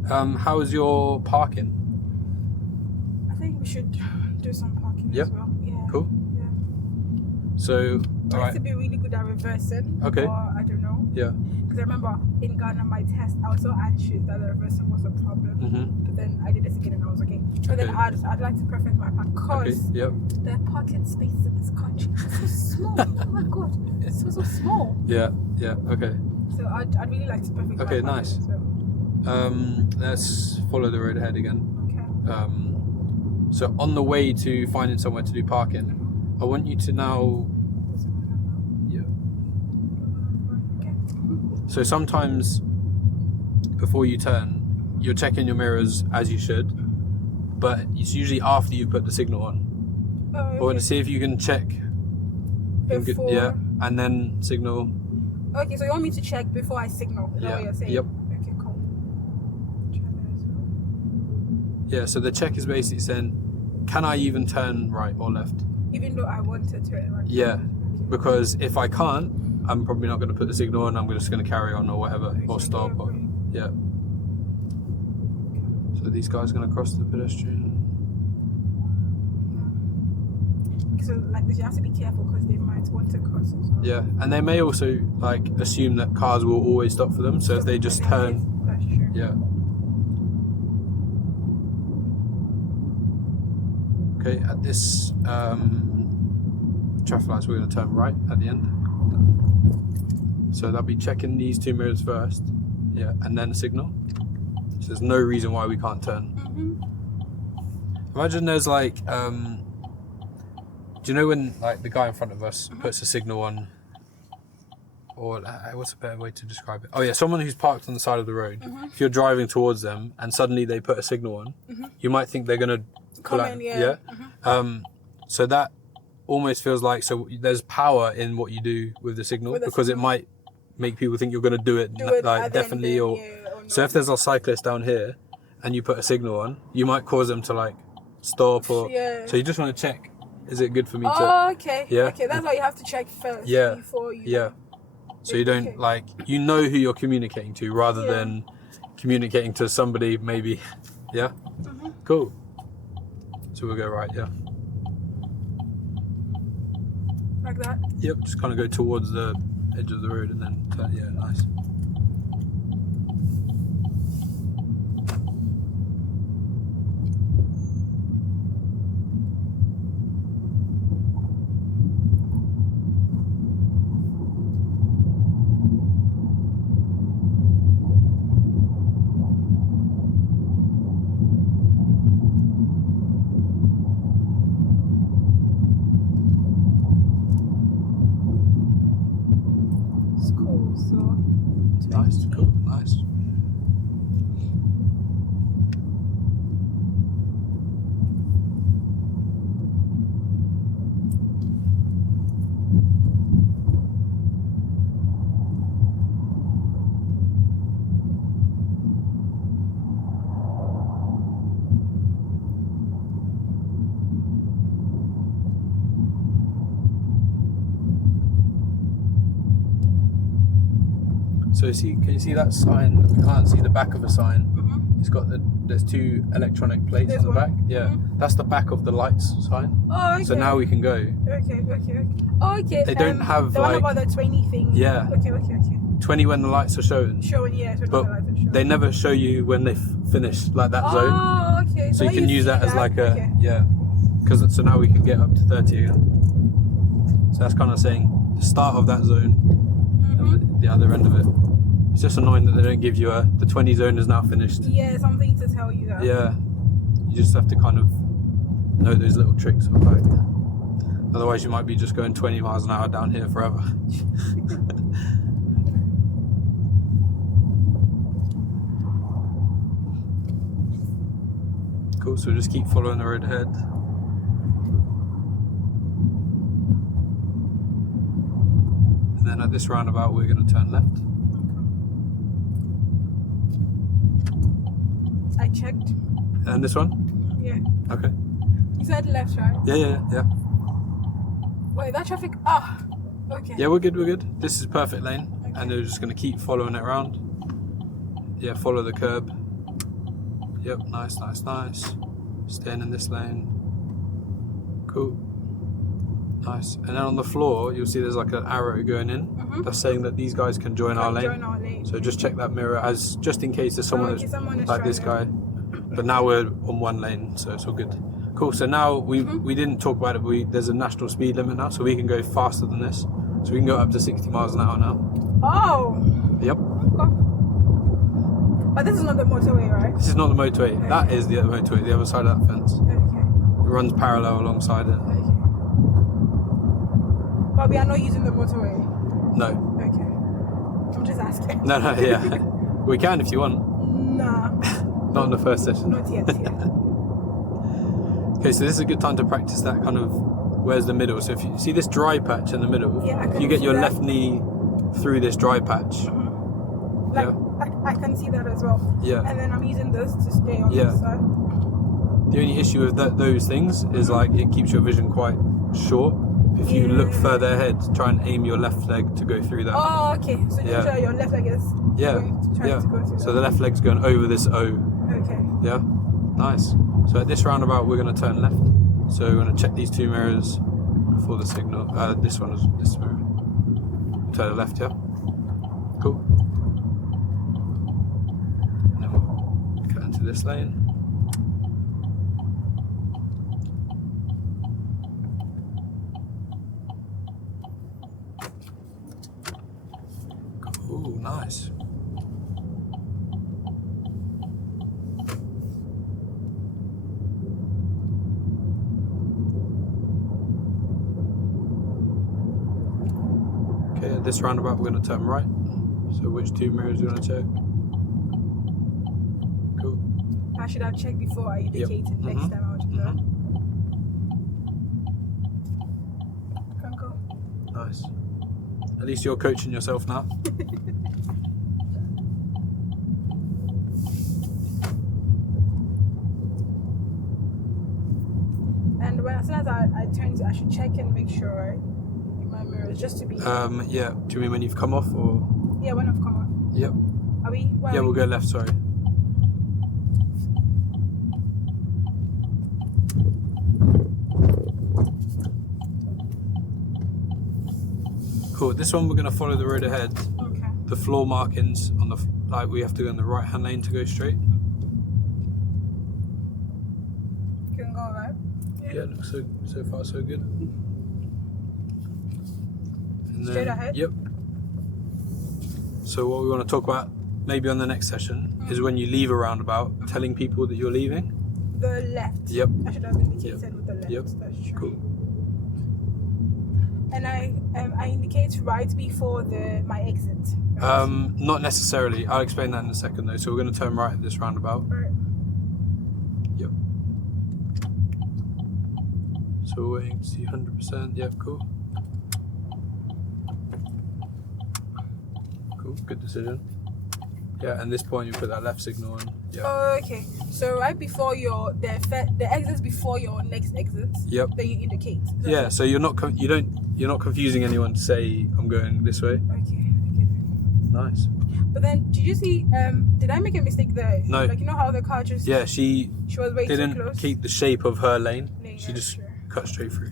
there. How is your parking? I think we should do some parking Yeah. as well. Yeah. Cool. Yeah. So, I all used right. to be really good at reversing. Okay. Or I don't know. Yeah. Because I remember in Ghana, my test, I was so anxious that the reversing was a problem. Mhm. But then I did it again and I was okay. But then Okay. I'd like to perfect my park Okay. because Yep. the parking spaces in this country are so small. Oh my god, it's so small. Yeah. Yeah. Okay. So I'd really like to perfect Okay, my parking nice. as well. Let's follow the road ahead again. Okay. So on the way to finding somewhere to do parking, I want you to now. Yeah. Okay. So sometimes before you turn, you're checking your mirrors as you should, but it's usually after you put the signal on. Oh, I want okay. to see if you can check. Before. Yeah, and then signal. Okay, so you want me to check before I signal? Is that Yeah. what you're saying? Yep. Okay, cool. Try that as well. Yeah. So the check is basically saying, can I even turn right or left? Even though I wanted to, right? Yeah. Because if I can't, I'm probably not going to put the signal on. I'm just going to carry on or whatever, or stop. Or yeah. So these guys are going to cross the pedestrian. So like this, you have to be careful because they might want to cross as well. Yeah, and they may also like assume that cars will always stop for them. So if they just turn, That's true. yeah. Okay, at this traffic lights, we're going to turn right at the end. So they'll be checking these two mirrors first, yeah, and then a signal. So there's no reason why we can't turn. Imagine there's like, do you know when like the guy in front of us puts a signal on, or what's a better way to describe it? Oh yeah, someone who's parked on the side of the road. If you're driving towards them and suddenly they put a signal on, you might think they're gonna Come in, yeah. So that almost feels like, so there's power in what you do with the signal, With the because it signal. might make people think you're gonna do it, Do it like and then definitely, or no. so if there's a cyclist down here and you put a signal on, you might cause them to like stop or Yeah. so you just want to check Is it good for me to? Oh, okay. Yeah. Okay, that's why you have to check first. Yeah. Before you. Yeah. So you don't Okay. like you know who you're communicating to rather Yeah. than communicating to somebody maybe. Yeah. Mm-hmm. Cool. So we'll go right. Yeah. Like that. Yep. Just kind of go towards the edge of the road and then turn. Yeah. Nice. It's cool. So. Nice. Cool. Nice. So can you see that sign? We can't see the back of a sign. Mm-hmm. It's got there's two electronic plates This on the one? back. Yeah, Mhm. that's the back of the lights sign. Oh, okay. So now we can go. Okay. Oh, okay. They don't have, the one like- about the 20 thing. Yeah. Okay. 20 when the lights are showing, Showing, yeah. So but the lights are showing. they never show you when they've finished like that zone. Oh, okay. So you when can use see that as like a okay. yeah. Because so now we can get up to 30 again. So that's kind of saying the start of that zone Mm-hmm. and the other end of it. It's just annoying that they don't give you the 20 zone is now finished. Yeah, something to tell you that. Yeah, you just have to kind of know those little tricks of like. Otherwise, you might be just going 20 miles an hour down here forever. Cool. So just keep following the road ahead. And then at this roundabout, we're going to turn left. I checked. And this one? Yeah. Okay. You said left, right? Yeah. Wait, that traffic. Ah. Okay. Yeah, we're good. This is perfect lane. Okay. And they're just going to keep following it around. Yeah, follow the curb. Yep, nice. Staying in this lane. Cool. Nice. And then on the floor, you'll see there's like an arrow going in. Mm-hmm. That's saying that these guys can join our lane. Join our lane. So just check that mirror as just in case there's someone that's someone is like this guy. driving. But now we're on one lane, so it's all good. Cool. So now we didn't talk about it. But there's a national speed limit now, so we can go faster than this. So we can go up to 60 miles an hour now. Oh. Yep. Okay. But this is not the motorway, right? This is not the motorway. Okay. That is the other motorway. The other side of that fence. Okay. It runs parallel alongside it. Okay. But we are not using the motorway. No. Okay. I'm just asking. No. Yeah. We can if you want. Nah. Not in the first session. Not yet. Okay, so this is a good time to practice that kind of where's the middle. So if you see this dry patch in the middle, Yeah, I if can you get see your that. left knee through this dry patch. Like, Yeah. I can see that as well. Yeah. And then I'm using this to stay on Yeah. this side. The only issue with those things is like it keeps your vision quite short. If you look Yeah. further ahead, try and aim your left leg to go through that. Oh, okay. So just Yeah. show your left leg is Yeah, trying to go through So that. the left leg's going over this O. Okay. Yeah, nice. So at this roundabout, we're going to turn left. So we're going to check these two mirrors before the signal. This one is this mirror. Turn left, yeah. Cool. And then we'll cut into this lane. Cool, nice. Okay, at this roundabout we're going to turn right. So which two mirrors are you going to check? Cool. I should have checked before I indicated. Next Mhm. time I'll do that. Can go. Nice. At least you're coaching yourself now. And And when as soon as I turn, I should check and make sure, right? In my mirrors, just to be. Yeah. Do you mean when you've come off or? Yeah, when I've come off. Yep. Are we? Yeah, we'll go left. Sorry. Cool. This one we're gonna follow the road ahead. Okay. The floor markings on the like we have to go in the right hand lane to go straight. You can go right. Yeah, looks so far so good. And Straight ahead? Yep. So what we want to talk about maybe on the next session is when you leave a roundabout, telling people that you're leaving. The left. Yep. I should have indicated with the left. Yep. That's true. Cool. And I indicate right before my exit. Right? Not necessarily. I'll explain that in a second though. So we're going to turn right at this roundabout. Right. Yep. So we're waiting to see 100%. Yep, cool. Cool, good decision. Yeah, and this point you put that left signal on. Yeah. Oh, okay. So right before the exit before your next exit. Yep. Then you indicate. Yeah. So you're not confusing anyone to say I'm going this way. Okay, I get it. Nice. But then, did you see? Did I make a mistake there? No. Like you know how the car just. Yeah, she She was way too didn't close. keep the shape of her lane. Yeah, She just sure. cut straight through.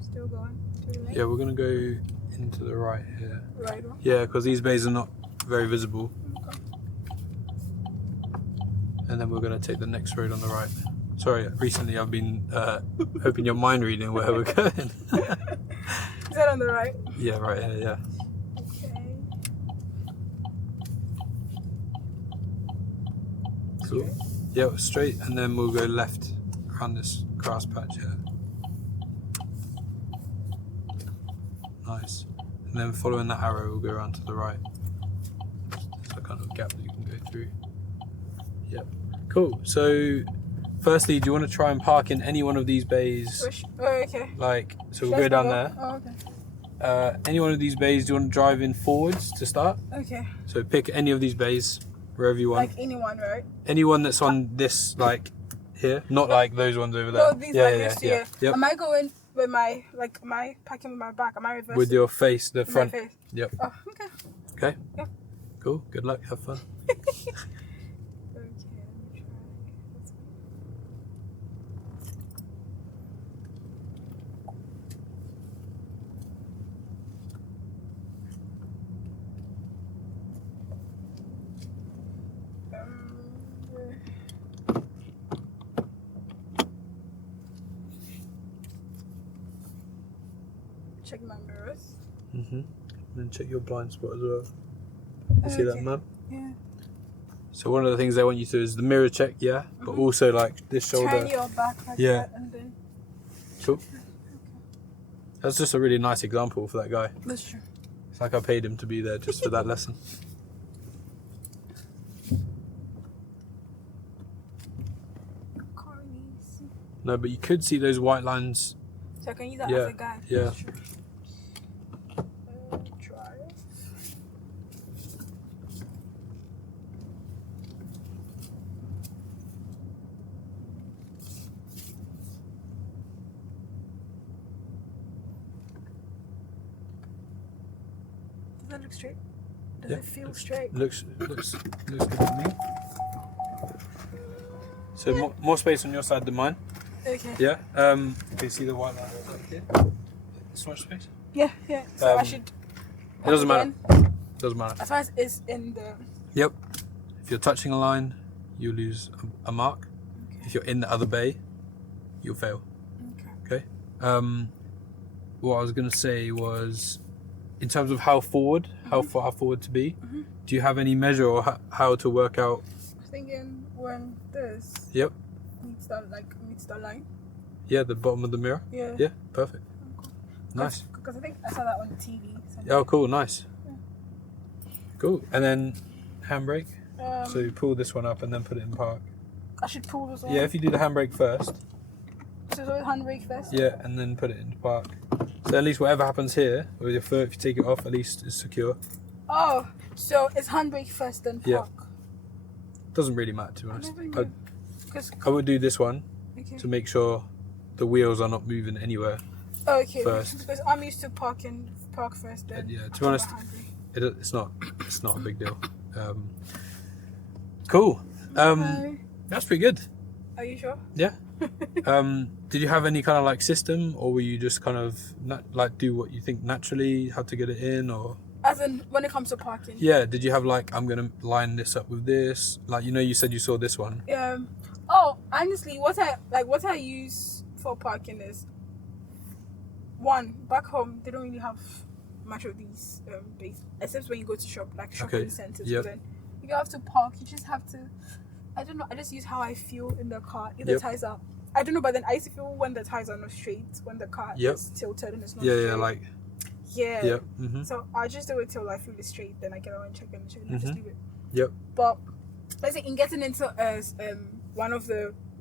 Still going to the left. Yeah, we're gonna go into the right here. Right one. Yeah, because these bays are not very visible. Okay. And then we're gonna take the next road on the right. Sorry, recently I've been hoping you're mind reading where we're going. Is that on the right? Yeah, right here. Yeah. Okay. Cool. Yeah, straight, and then we'll go left around this grass patch here. Nice. And then following that arrow, we'll go around to the right. There's a kind of gap that you can go through. Yep. Cool. So, firstly, do you want to try and park in any one of these bays? Push. Oh, okay. Like, so we'll Let's go down go. there. Oh, okay. Any one of these bays, do you want to drive in forwards to start? Okay. So pick any of these bays, wherever you want. Like anyone, right? Anyone that's on this, like, here. Not like those ones over there. No, these like this here. Yep. Am I going with my am I packing with my back? Am I reversing? With your face, the With my front. face? Yep. Oh, okay. Okay. Yep. Cool. Good luck. Have fun. Okay, let me try. Check my mirrors. And then check your blind spot as well. You see that, Okay. man? Yeah. So one of the things they want you to do is the mirror check, yeah, but also like this shoulder. Turn your back like Yeah. that and then. Cool. That's just a really nice example for that guy. That's true. It's like I paid him to be there just for that lesson. Cornies. No, but you could see those white lines. So I can use that Yeah, as a guide. yeah. That's true. Drive. Does that look straight? Does Yeah, it feel straight? Looks good to me. So more space on your side than mine. Okay. Yeah. Can you see the white line up here? This much space? Yeah, yeah. So I Um, should. It doesn't matter. Again, Doesn't matter. as far as it's in the. Yep. If you're touching a line, you lose a mark. Okay. If you're in the other bay, you'll fail. Okay. Okay. What I was gonna say was, in terms of how far forward to be, do you have any measure or how to work out? I was thinking when this Yep. meets the line. Yeah, the bottom of the mirror. Yeah. Yeah. Perfect. Nice. Because I think I saw that on TV. So Oh, cool. Nice. yeah. Cool. And then handbrake. So you Um, pull this one up and then put it in park. I should pull this one. Yeah, if you do the handbrake first. So handbrake first. Yeah, and then put it into park. So at least whatever happens here with your foot, if you take it off, at least it's secure. Oh, so it's handbrake first, then Yeah. park. Doesn't really matter, to be I honest. never knew. 'Cause- I would do this one okay. to make sure the wheels are not moving anywhere. Okay. first. Because I'm used to park first, then. Yeah, to be honest, handbrake. it's not a big deal. Cool. Okay. That's pretty good. Are you sure? Yeah. Did you have any kind of like system, or were you just kind of like do what you think naturally, how to get it in, or? As in, when it comes to parking. Yeah. Did you have like, I'm gonna line this up with this? Like, you said you saw this one. Oh, honestly, what I use for parking is, one, back home they don't really have much of these except when you go to shopping centers. Yep. But then you have to park. You just have to. I don't know. I just use how I feel in the car. If the tires are, I don't know, but then I used to feel when the tires are not straight, when the car is tilted and it's not straight. Yeah. Yeah. Mm-hmm. So I just do it till I feel it's straight. Then I get on and check and I just leave it. Yep. But let's say in getting into one of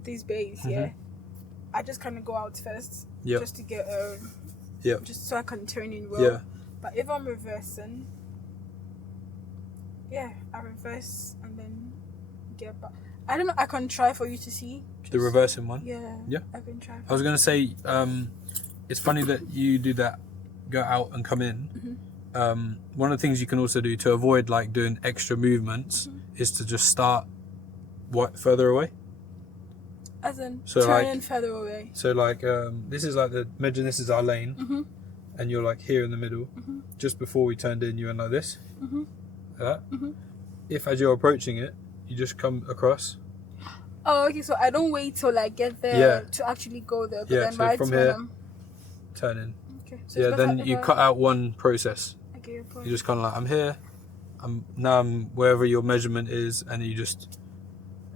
these bays, I just kind of go out first, just to get just so I can turn in well. Yeah. But if I'm reversing, I reverse and then get back. I don't know. I can try for you to see The reversing one. Yeah. Yeah. I can try. I was gonna say, it's funny that you do that, go out and come in. One of the things you can also do to avoid like doing extra movements is to just start further away. As in So turning further away. So like this is like imagine this is our lane, and you're like here in the middle. Just before we turned in, you went like this. Like that. If as you're approaching it, you just come across. Oh, okay. So I don't wait till I get there to actually go there. But then so right from when here, I'm... turn in. Okay. So Yeah, it's then better you if cut out one process. Okay, your point. You just kind of like, I'm here. I'm wherever your measurement is, and you just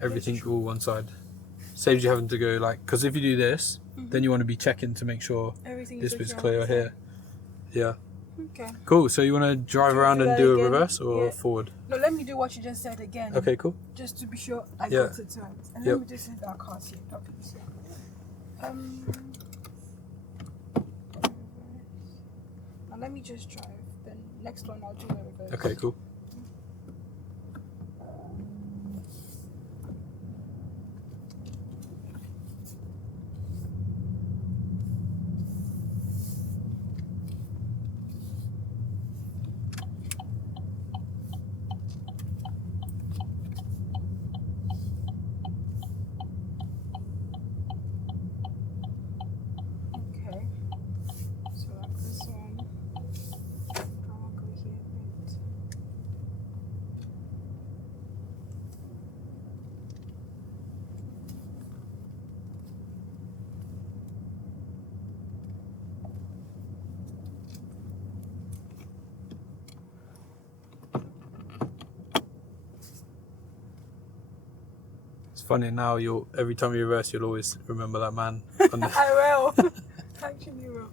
everything all one side. Saves you having to go like, because if you do this, then you want to be checking to make sure Everything this is bit's okay clear on here. Yeah. Okay. Cool. So you want to drive around and that do a again? reverse or Yeah. forward? No, let me do what you just said again. Okay, cool. Just to be sure I Yeah. got it right. And Yep. let me just hit that card here. Okay, so. Now let me just drive. Then next one I'll do the reverse. Okay, cool. Okay. So like this one. I'll go here a bit. It's funny now. Every time you reverse, you'll always remember that man. On the, I will. Actually will.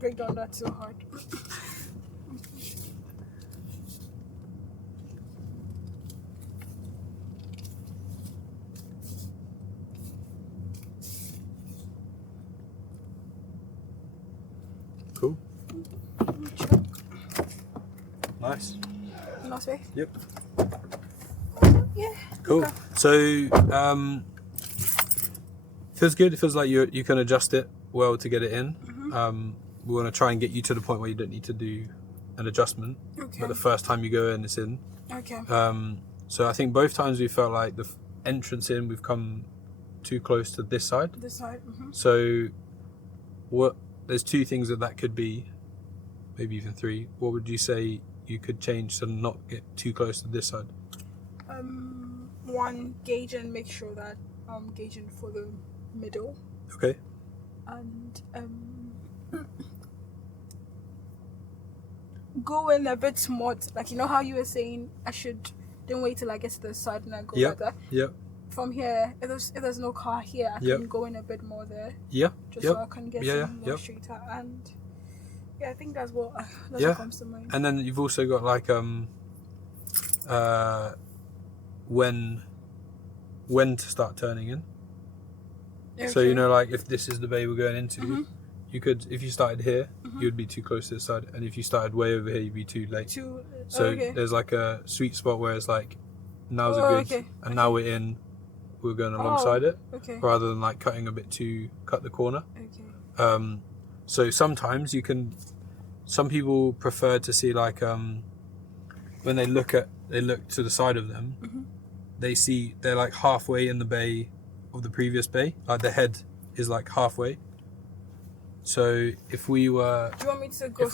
Break down that so hard. cool. Nice. Last way. Yep. Yeah. Cool. Okay. So feels good. It feels like you can adjust it well to get it in. We want to try and get you to the point where you don't need to do an adjustment. Okay. But the first time you go in, it's in. Okay. So I think both times we felt like the entrance in, we've come too close to this side. This side. So there's two things that could be, maybe even three. What would you say you could change to not get too close to this side? One, gauge and make sure that I'm gauging for the middle. Okay. And go in a bit smart. Like, you know how you were saying I don't wait till I get to the side and I go like that. Yep. from here, if there's no car here, I Yep. can go in a bit more there. Yeah. Just so I can get some more straighter. And yeah, I think that's what comes to mind. And then you've also got like when to start turning in. Okay. So you know, like if this is the bay we're going into, Mhm. you could, if you started here, Mhm. you'd be too close to the side, and if you started way over here, you'd be too late. So okay. there's like a sweet spot where it's like, now's a Oh, good, okay. and now we're in, we're going alongside it, Okay. rather than like cutting a bit to cut the corner. Okay. So sometimes some people prefer to see like when they look to the side of them, Mhm. they're like halfway in the bay of the previous bay, like the head is like halfway. So if we were, Do you want me to go? if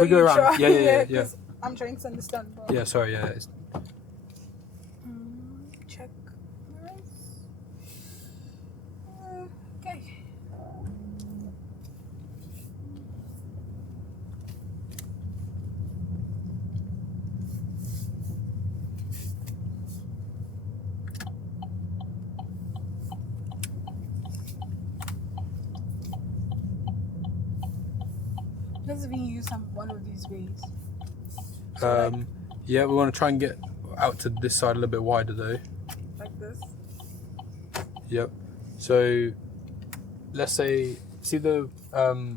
we go around, try, yeah. 'cause I'm trying to understand. But... Yeah, sorry, yeah. Check. Okay. Let's even use one of these ways. So Yeah, we want to try and get out to this side a little bit wider though. like this. Yep. So let's say, see the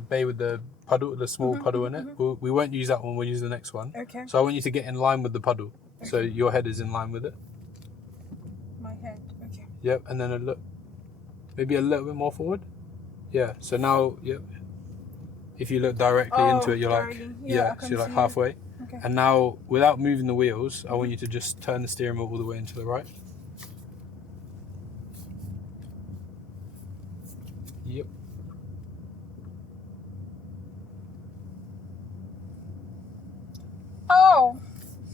bay with the puddle, the small puddle in it? We won't use that one, we'll use the next one. Okay. So I want you to get in line with the puddle. Okay. So your head is in line with it. My head. Okay. Yep, and then maybe a little bit more forward. Yeah, so now, yep. If you look directly into it, you're like, so you're like halfway. Okay. And now, without moving the wheels, I want you to just turn the steering wheel all the way into the right. Yep. Oh.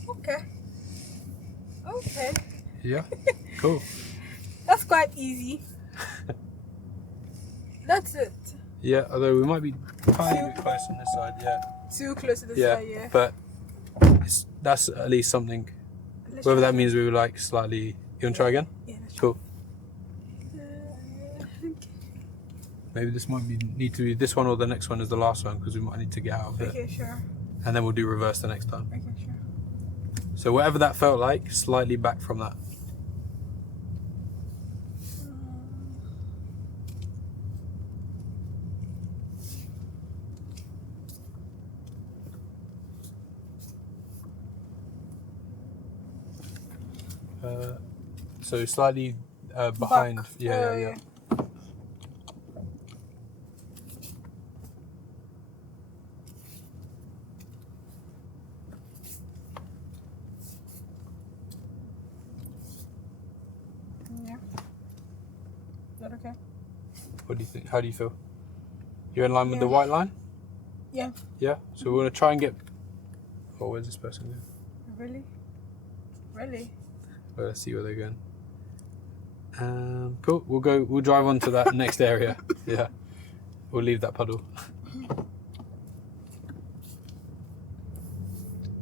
Okay. Okay. Yeah. Cool. That's quite easy. That's it. Yeah, although we might be tiny bit close on this side, yeah. Too close to the Yeah, side, yeah. but that's at least something. Let's Whether try that means we were like slightly. You want to try again? Yeah, let's try. Cool. Okay. Maybe this might need to be this one or the next one is the last one because we might need to get out of it. Okay, sure. And then we'll do reverse the next time. Okay, sure. So whatever that felt like, slightly back from that. So slightly behind. Back. Yeah. Yeah. Is that okay? What do you think? How do you feel? You're in line with the Yeah. white line? Yeah. Yeah. So we're gonna try and get. Oh, where's this person going? Really? Really? Well, let's see where they're going. Cool. We'll drive on to that next area. Yeah. We'll leave that puddle.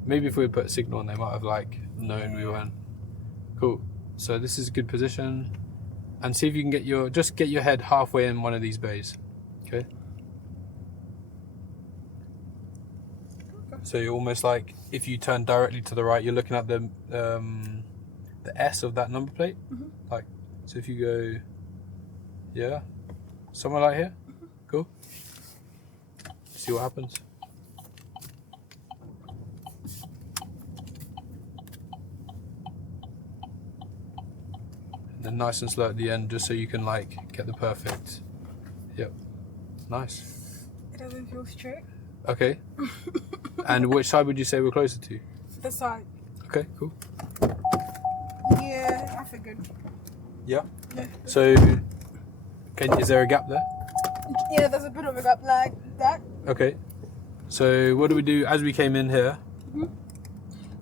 Maybe if we put a signal on, they might have like known we weren't. Cool. So this is a good position. And see if you can get your head halfway in one of these bays. Okay. So you're almost like, if you turn directly to the right, you're looking at the S of that number plate. Mhm. Like, so if you go, yeah, somewhere like here. Cool. See what happens. And then nice and slow at the end, just so you can like get the perfect. Yep. Nice. It doesn't feel straight. Okay. And which side would you say we're closer to? The side. Okay, cool. Yeah, I figured. Yeah. Yeah. So, is there a gap there? Yeah, there's a bit of a gap like that. Okay. So what do we do as we came in here?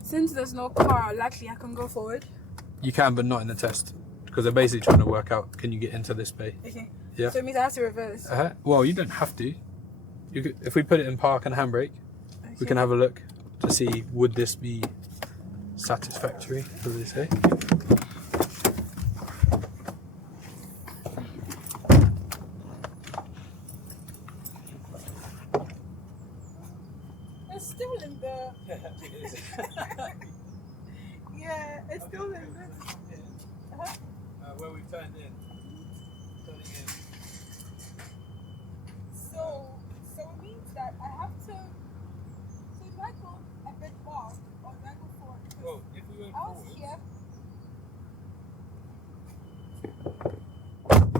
Since there's no car, likely I can go forward. You can, but not in the test, because they're basically trying to work out, can you get into this bay? Okay. Yeah. So it means I have to reverse. Well, you don't have to. You could, if we put it in park and handbrake, we Okay. can have a look to see would this be satisfactory, as they say. it is. Yeah, it's still in good. Where we've turned in. Turning in. So it means that I have to. So do I go a bit back or do I go forward? Well, if we went I was forward, here.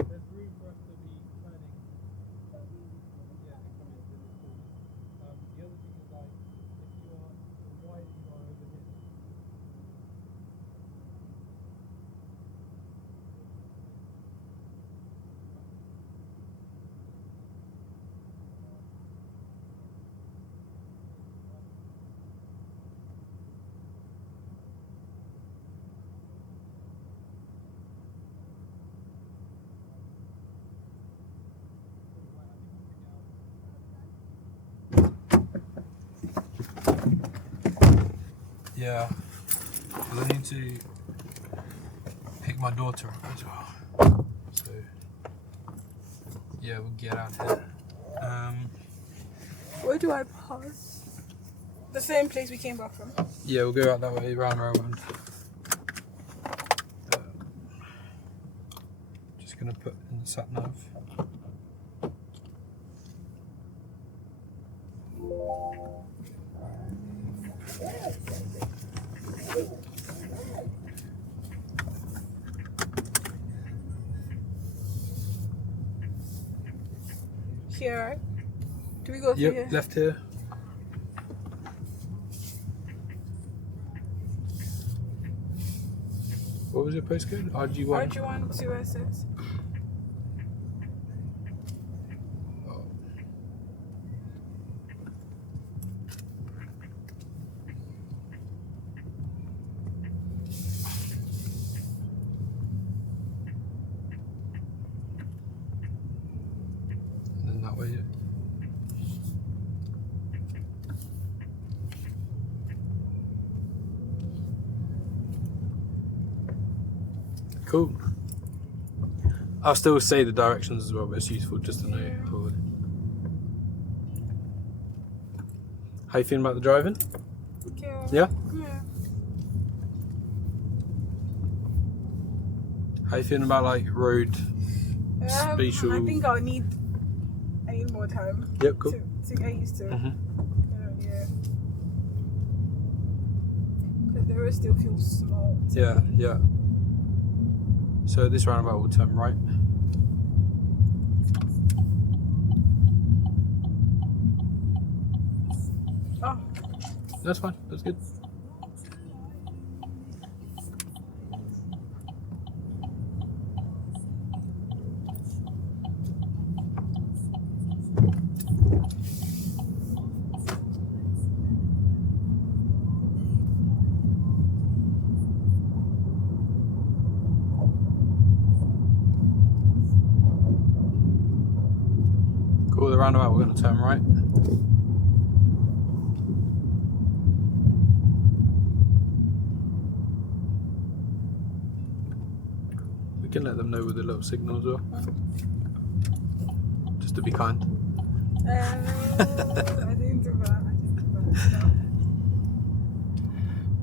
there's room for us to be turning. Yeah, and coming to this corner. The other thing is like, if you are the wider you are over here. Yeah, but I need to pick my daughter up as well. So, yeah, we'll get out here. Where do I pause? The same place we came back from. Yeah, we'll go out that way, round. Just gonna put in the sat nav. Here, right? Do we go through Yep, here? left here. What was your postcode? RG1? RG1 2SS. Oh. And then that way, yeah. Cool. I'll still say the directions as well, but it's useful just to know. Probably. How you feeling about the driving? Okay. Yeah? Yeah. How you feeling about like road spatial? I think I need more time. Yep, cool. To get used to. Mm-hmm. Yeah. Because the road still feels small. Yeah. So this roundabout will turn right. Oh. That's fine. That's good. Cool. The roundabout we're going to turn right. We can let them know with the little signal as well. Just to be kind. I didn't do that. No.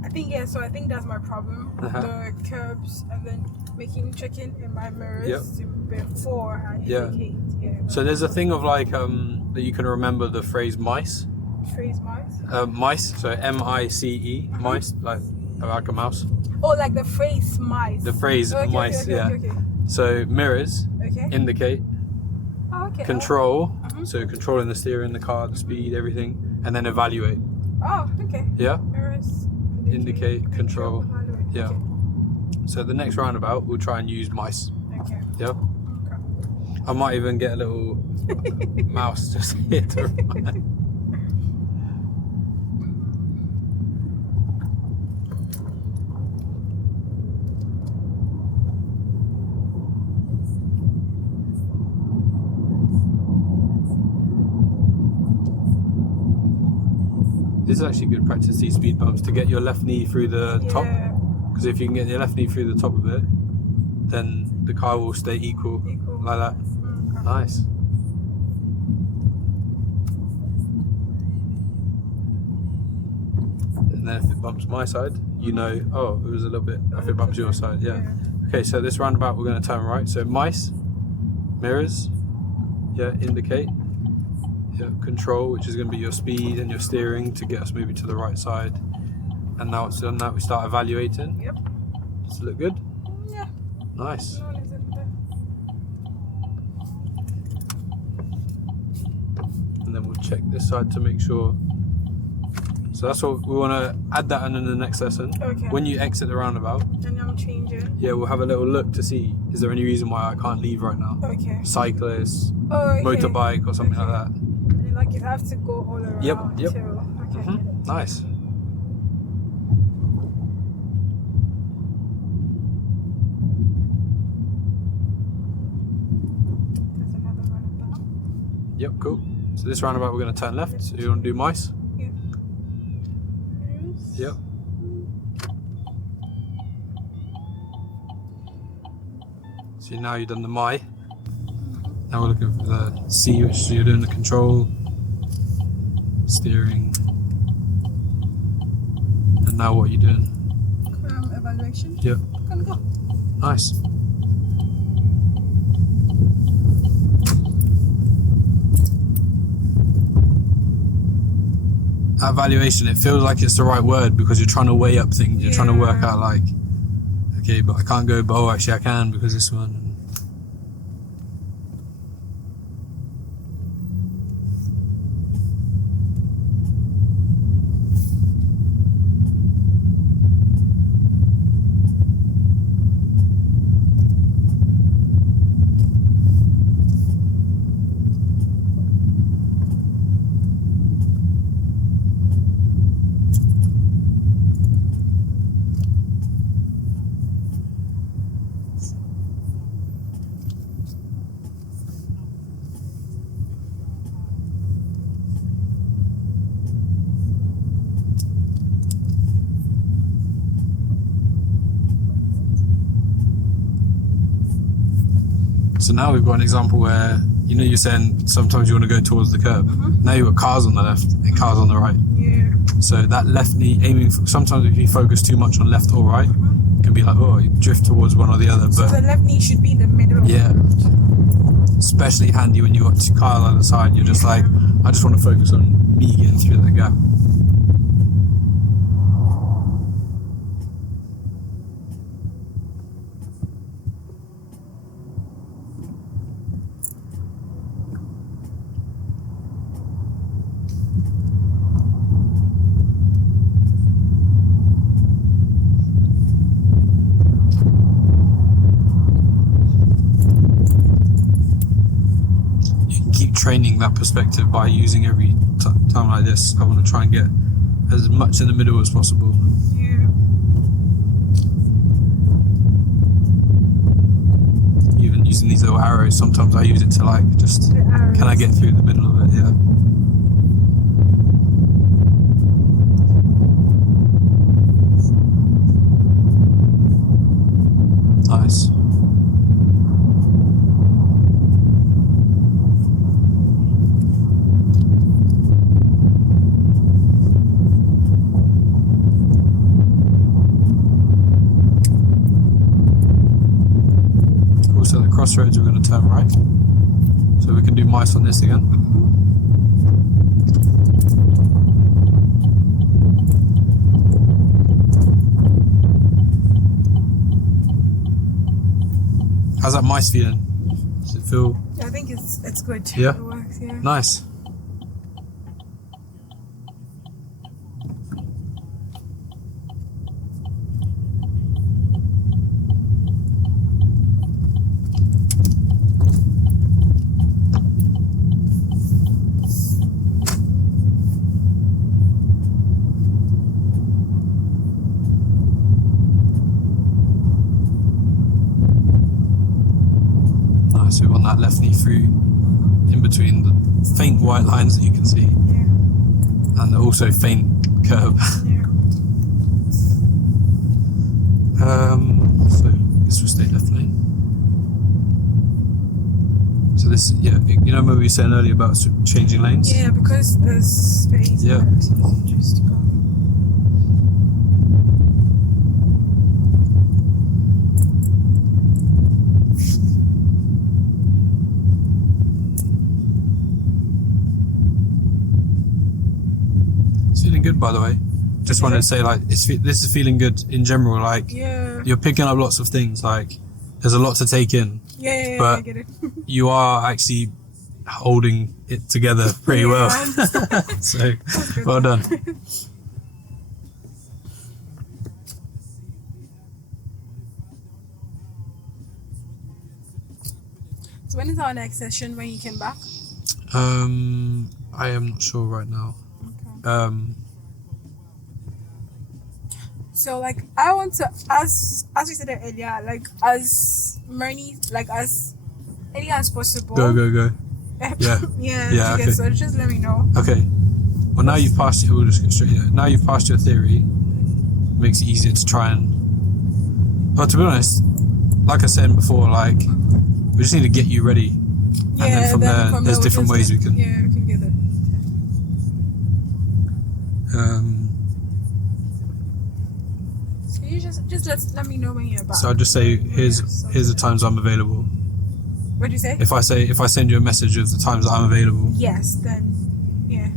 I think, yeah, so I think that's my problem. The curbs and then checking in my mirrors before I indicate. Yeah. So there's a thing of like that you can remember the phrase mice. Phrase mice? Mice, so M.I.C.E, mice, like a mouse. Oh, like the phrase mice. The phrase mice, okay. So mirrors Okay. indicate, Okay. control, so controlling the steering, the car, the speed, everything, and then evaluate. Oh, okay. Yeah? Mirrors Indicate, control. evaluate. Yeah. Okay. So the next roundabout, we'll try and use mice. Okay. Yeah? Okay. I might even get a little mouse just here to remind. This is actually good practice, these speed bumps, to get your left knee through the top. Because if you can get your left knee through the top of it, then the car will stay equal. Like that. Okay. Nice. And then if it bumps my side, you know, oh, it was a little bit, if it bumps your side, yeah. Okay, so this roundabout, we're going to turn right. So M.I.C.E, mirrors, yeah, indicate, yeah, control, which is going to be your speed and your steering to get us moving to the right side. And now it's done that, we start evaluating. Yep. Does it look good? Yeah. Nice. No one is in there. And then we'll check this side to make sure. So that's what we want to add that in the next lesson. Okay. When you exit the roundabout, And I'm changing. yeah, we'll have a little look to see, is there any reason why I can't leave right now? Okay. Cyclist, Oh, okay. motorbike or something like that. And then, like, you have to go all around. Yep. Till, okay. Mm-hmm. Nice. There's another roundabout. Yep, cool. So this roundabout we're going to turn left. So you want to do M.I.C.E? Yeah. Yes. Yep. So now you've done the M.I.E. Now we're looking for the C, which so you're doing the control, steering. And now what are you doing? Evaluation. Yep. Can go. Nice. That evaluation, it feels like it's the right word because you're trying to weigh up things. You're trying to work out like, okay, but I can't go, but oh, actually I can because this one. So now we've got an example where, you know, you're saying sometimes you want to go towards the curb. Now you've got cars on the left and cars on the right. Yeah. So that left knee aiming for, sometimes if you focus too much on left or right, it can be like, oh, you drift towards one or the other. So But the left knee should be in the middle of yeah, the road. especially handy when you've got two cars on the side. You're just like, I just want to focus on me getting through the gap. Training that perspective by using every time like this. I want to try and get as much in the middle as possible. Yeah. Even using these little arrows, sometimes I use it to like just, can I get through the middle of it? Yeah. Nice. Also the crossroads we're going to turn right. So we can do M.I.C.E on this again. How's that M.I.C.E feeling? Does it feel... I think it's good. Yeah? It works, yeah. Nice. Nice, we want that left knee through in between the faint white lines that you can see. Yeah. And the also faint curb. Yeah. So I guess we'll stay left lane. So this, yeah, you know what we were saying earlier about changing lanes? Yeah, because there's space. Yeah. It's easy just to go. by the way. Just wanted to say, like, this is feeling good in general. Like, you're picking up lots of things. Like, there's a lot to take in. Yeah, but I get it. you are actually holding it together pretty well. So, well done. So when is our next session when you came back? I am not sure right now. Okay. So like I want to, as we said earlier, like as many, like as early as possible. Go. Yeah. Yeah. Okay. So just let me know. Okay. Well, now you've passed it. We'll just get straight here. Now you've passed your theory. Makes it easier to try and. Well, to be honest, like I said before, like we just need to get you ready, and then from there, there's different ways we can. Yeah, we can get it. Can you just let me know when you're back? So I'll just say here's the times I'm available. What do you say? If I send you a message of the times that I'm available, yes, then yeah.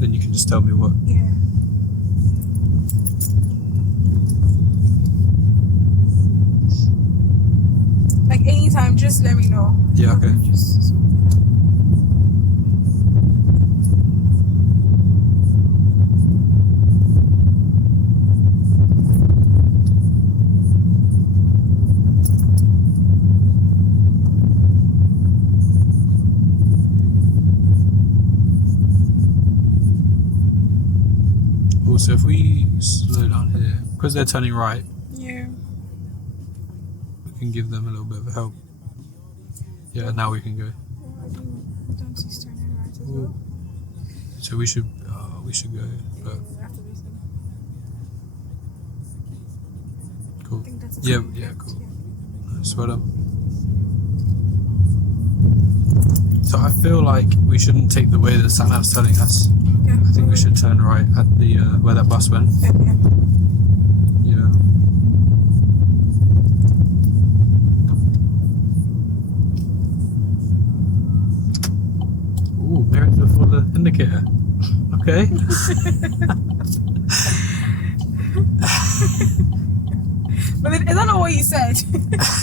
Then you can just tell me what. Yeah. Like anytime, just let me know. Yeah. Okay. Just. Also, if we slow down here, because they're turning right, Yeah. we can give them a little bit of help. Yeah, now we can go. I don't see turning right as well. So we should go. But After this one. cool. I think that's Yeah, cool. Nice, well done. So I feel like we shouldn't take the way that Sanat's telling us. Okay. I think we should turn right at the where that bus went. Yeah. Yeah. Ooh, mirrors before the indicator. Okay. But is that not what you said?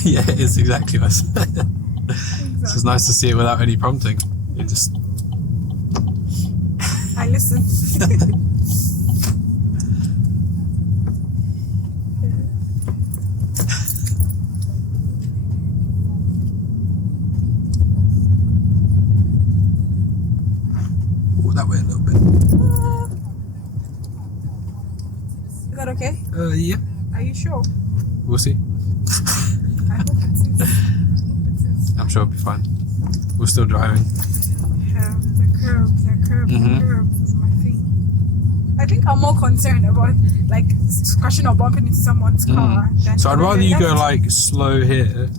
Yeah, it is exactly what I said. It's just nice to see it without any prompting. You just. I listen. Oh, that way a little bit. Is that okay? Yeah. Are you sure? We'll see. I hope it is. I'm sure it'll be fine. We're still driving. The curb is my thing. I think I'm more concerned about like crashing or bumping into someone's car. Than So I'd rather the you go left. like slow here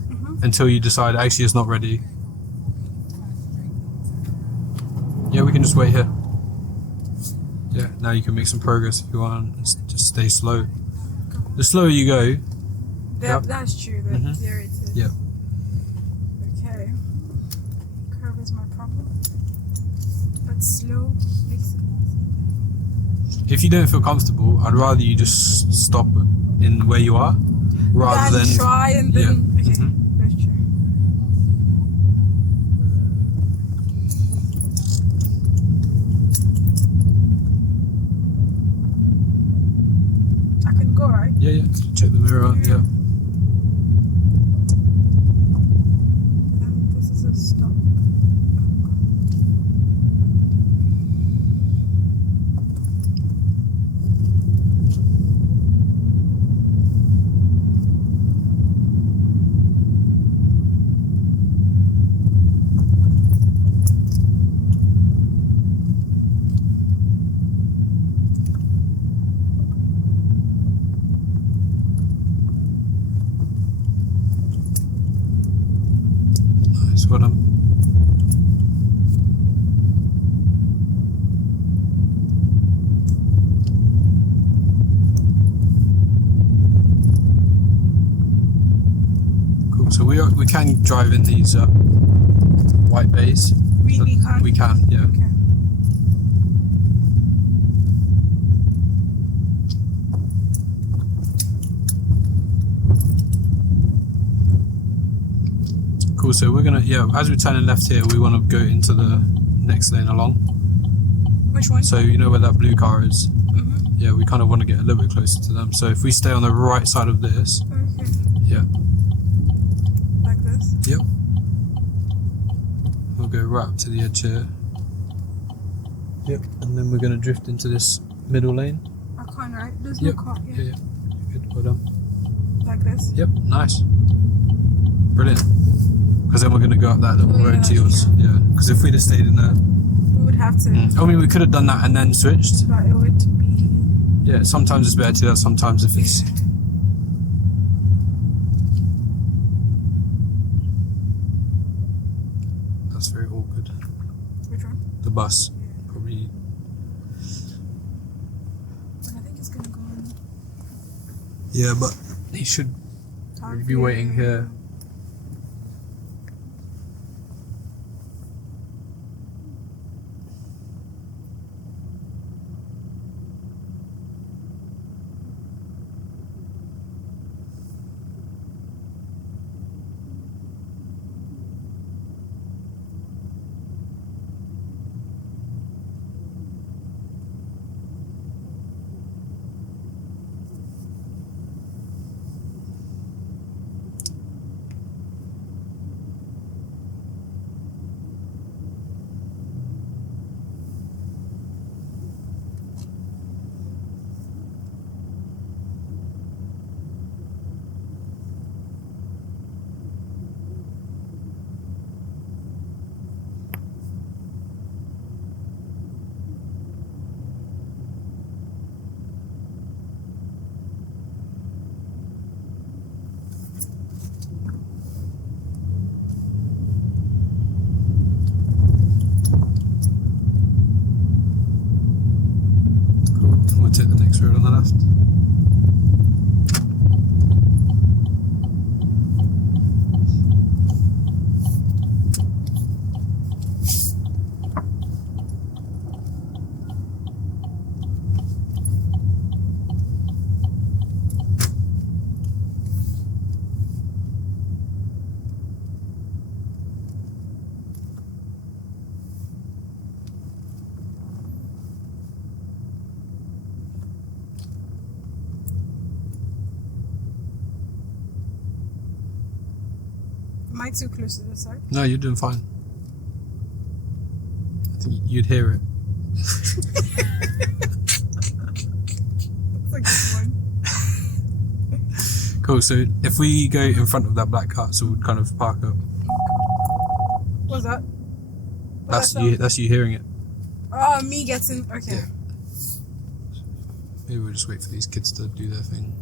until you decide actually it's not ready. Yeah, we can just wait here. Yeah, now you can make some progress if you want. Just stay slow. The slower you go. That's true. There it is. Yep. Okay. Curve is my problem. But slow makes it easy. If you don't feel comfortable, I'd rather you just stop in where you are rather than try and then. Yeah. Okay. That's true. I can go, right? Yeah. Check the mirror. Yeah. Then this is a stop. Nice. Well done. Cool. So we can drive in these white bays. We can. We can. Yeah. Okay. Cool. So we're gonna as we're turning left here, we want to go into the next lane along. Which one? So you know where that blue car is? Mm-hmm. Yeah, we kind of want to get a little bit closer to them. So if we stay on the right side of this, Okay. yeah, Like this? yep, we'll go right up to the edge here. Yep, and then we're gonna drift into this middle lane. I can't, right? There's Yep. no car. Yeah, good, well done. Like this? Yep, nice, brilliant. Because then we're gonna go up that little road to yours. true. Yeah, because if we'd have stayed in there, We would have to. I mean, we could have done that and then switched. But it would be. Yeah, sometimes it's better to do that. Sometimes if it's that's very awkward. Which one? The bus, Yeah. probably. And I think it's gonna go on. Yeah, but he should be waiting here. We'll take the next road on the left. Am I too close to this side? No, you're doing fine. I think you'd hear it. That's a good one. Cool. So if we go in front of that black car, so we'll kind of park up. What's that? That's you. That's you hearing it. Oh, me getting. Okay. Yeah. Maybe we'll just wait for these kids to do their thing.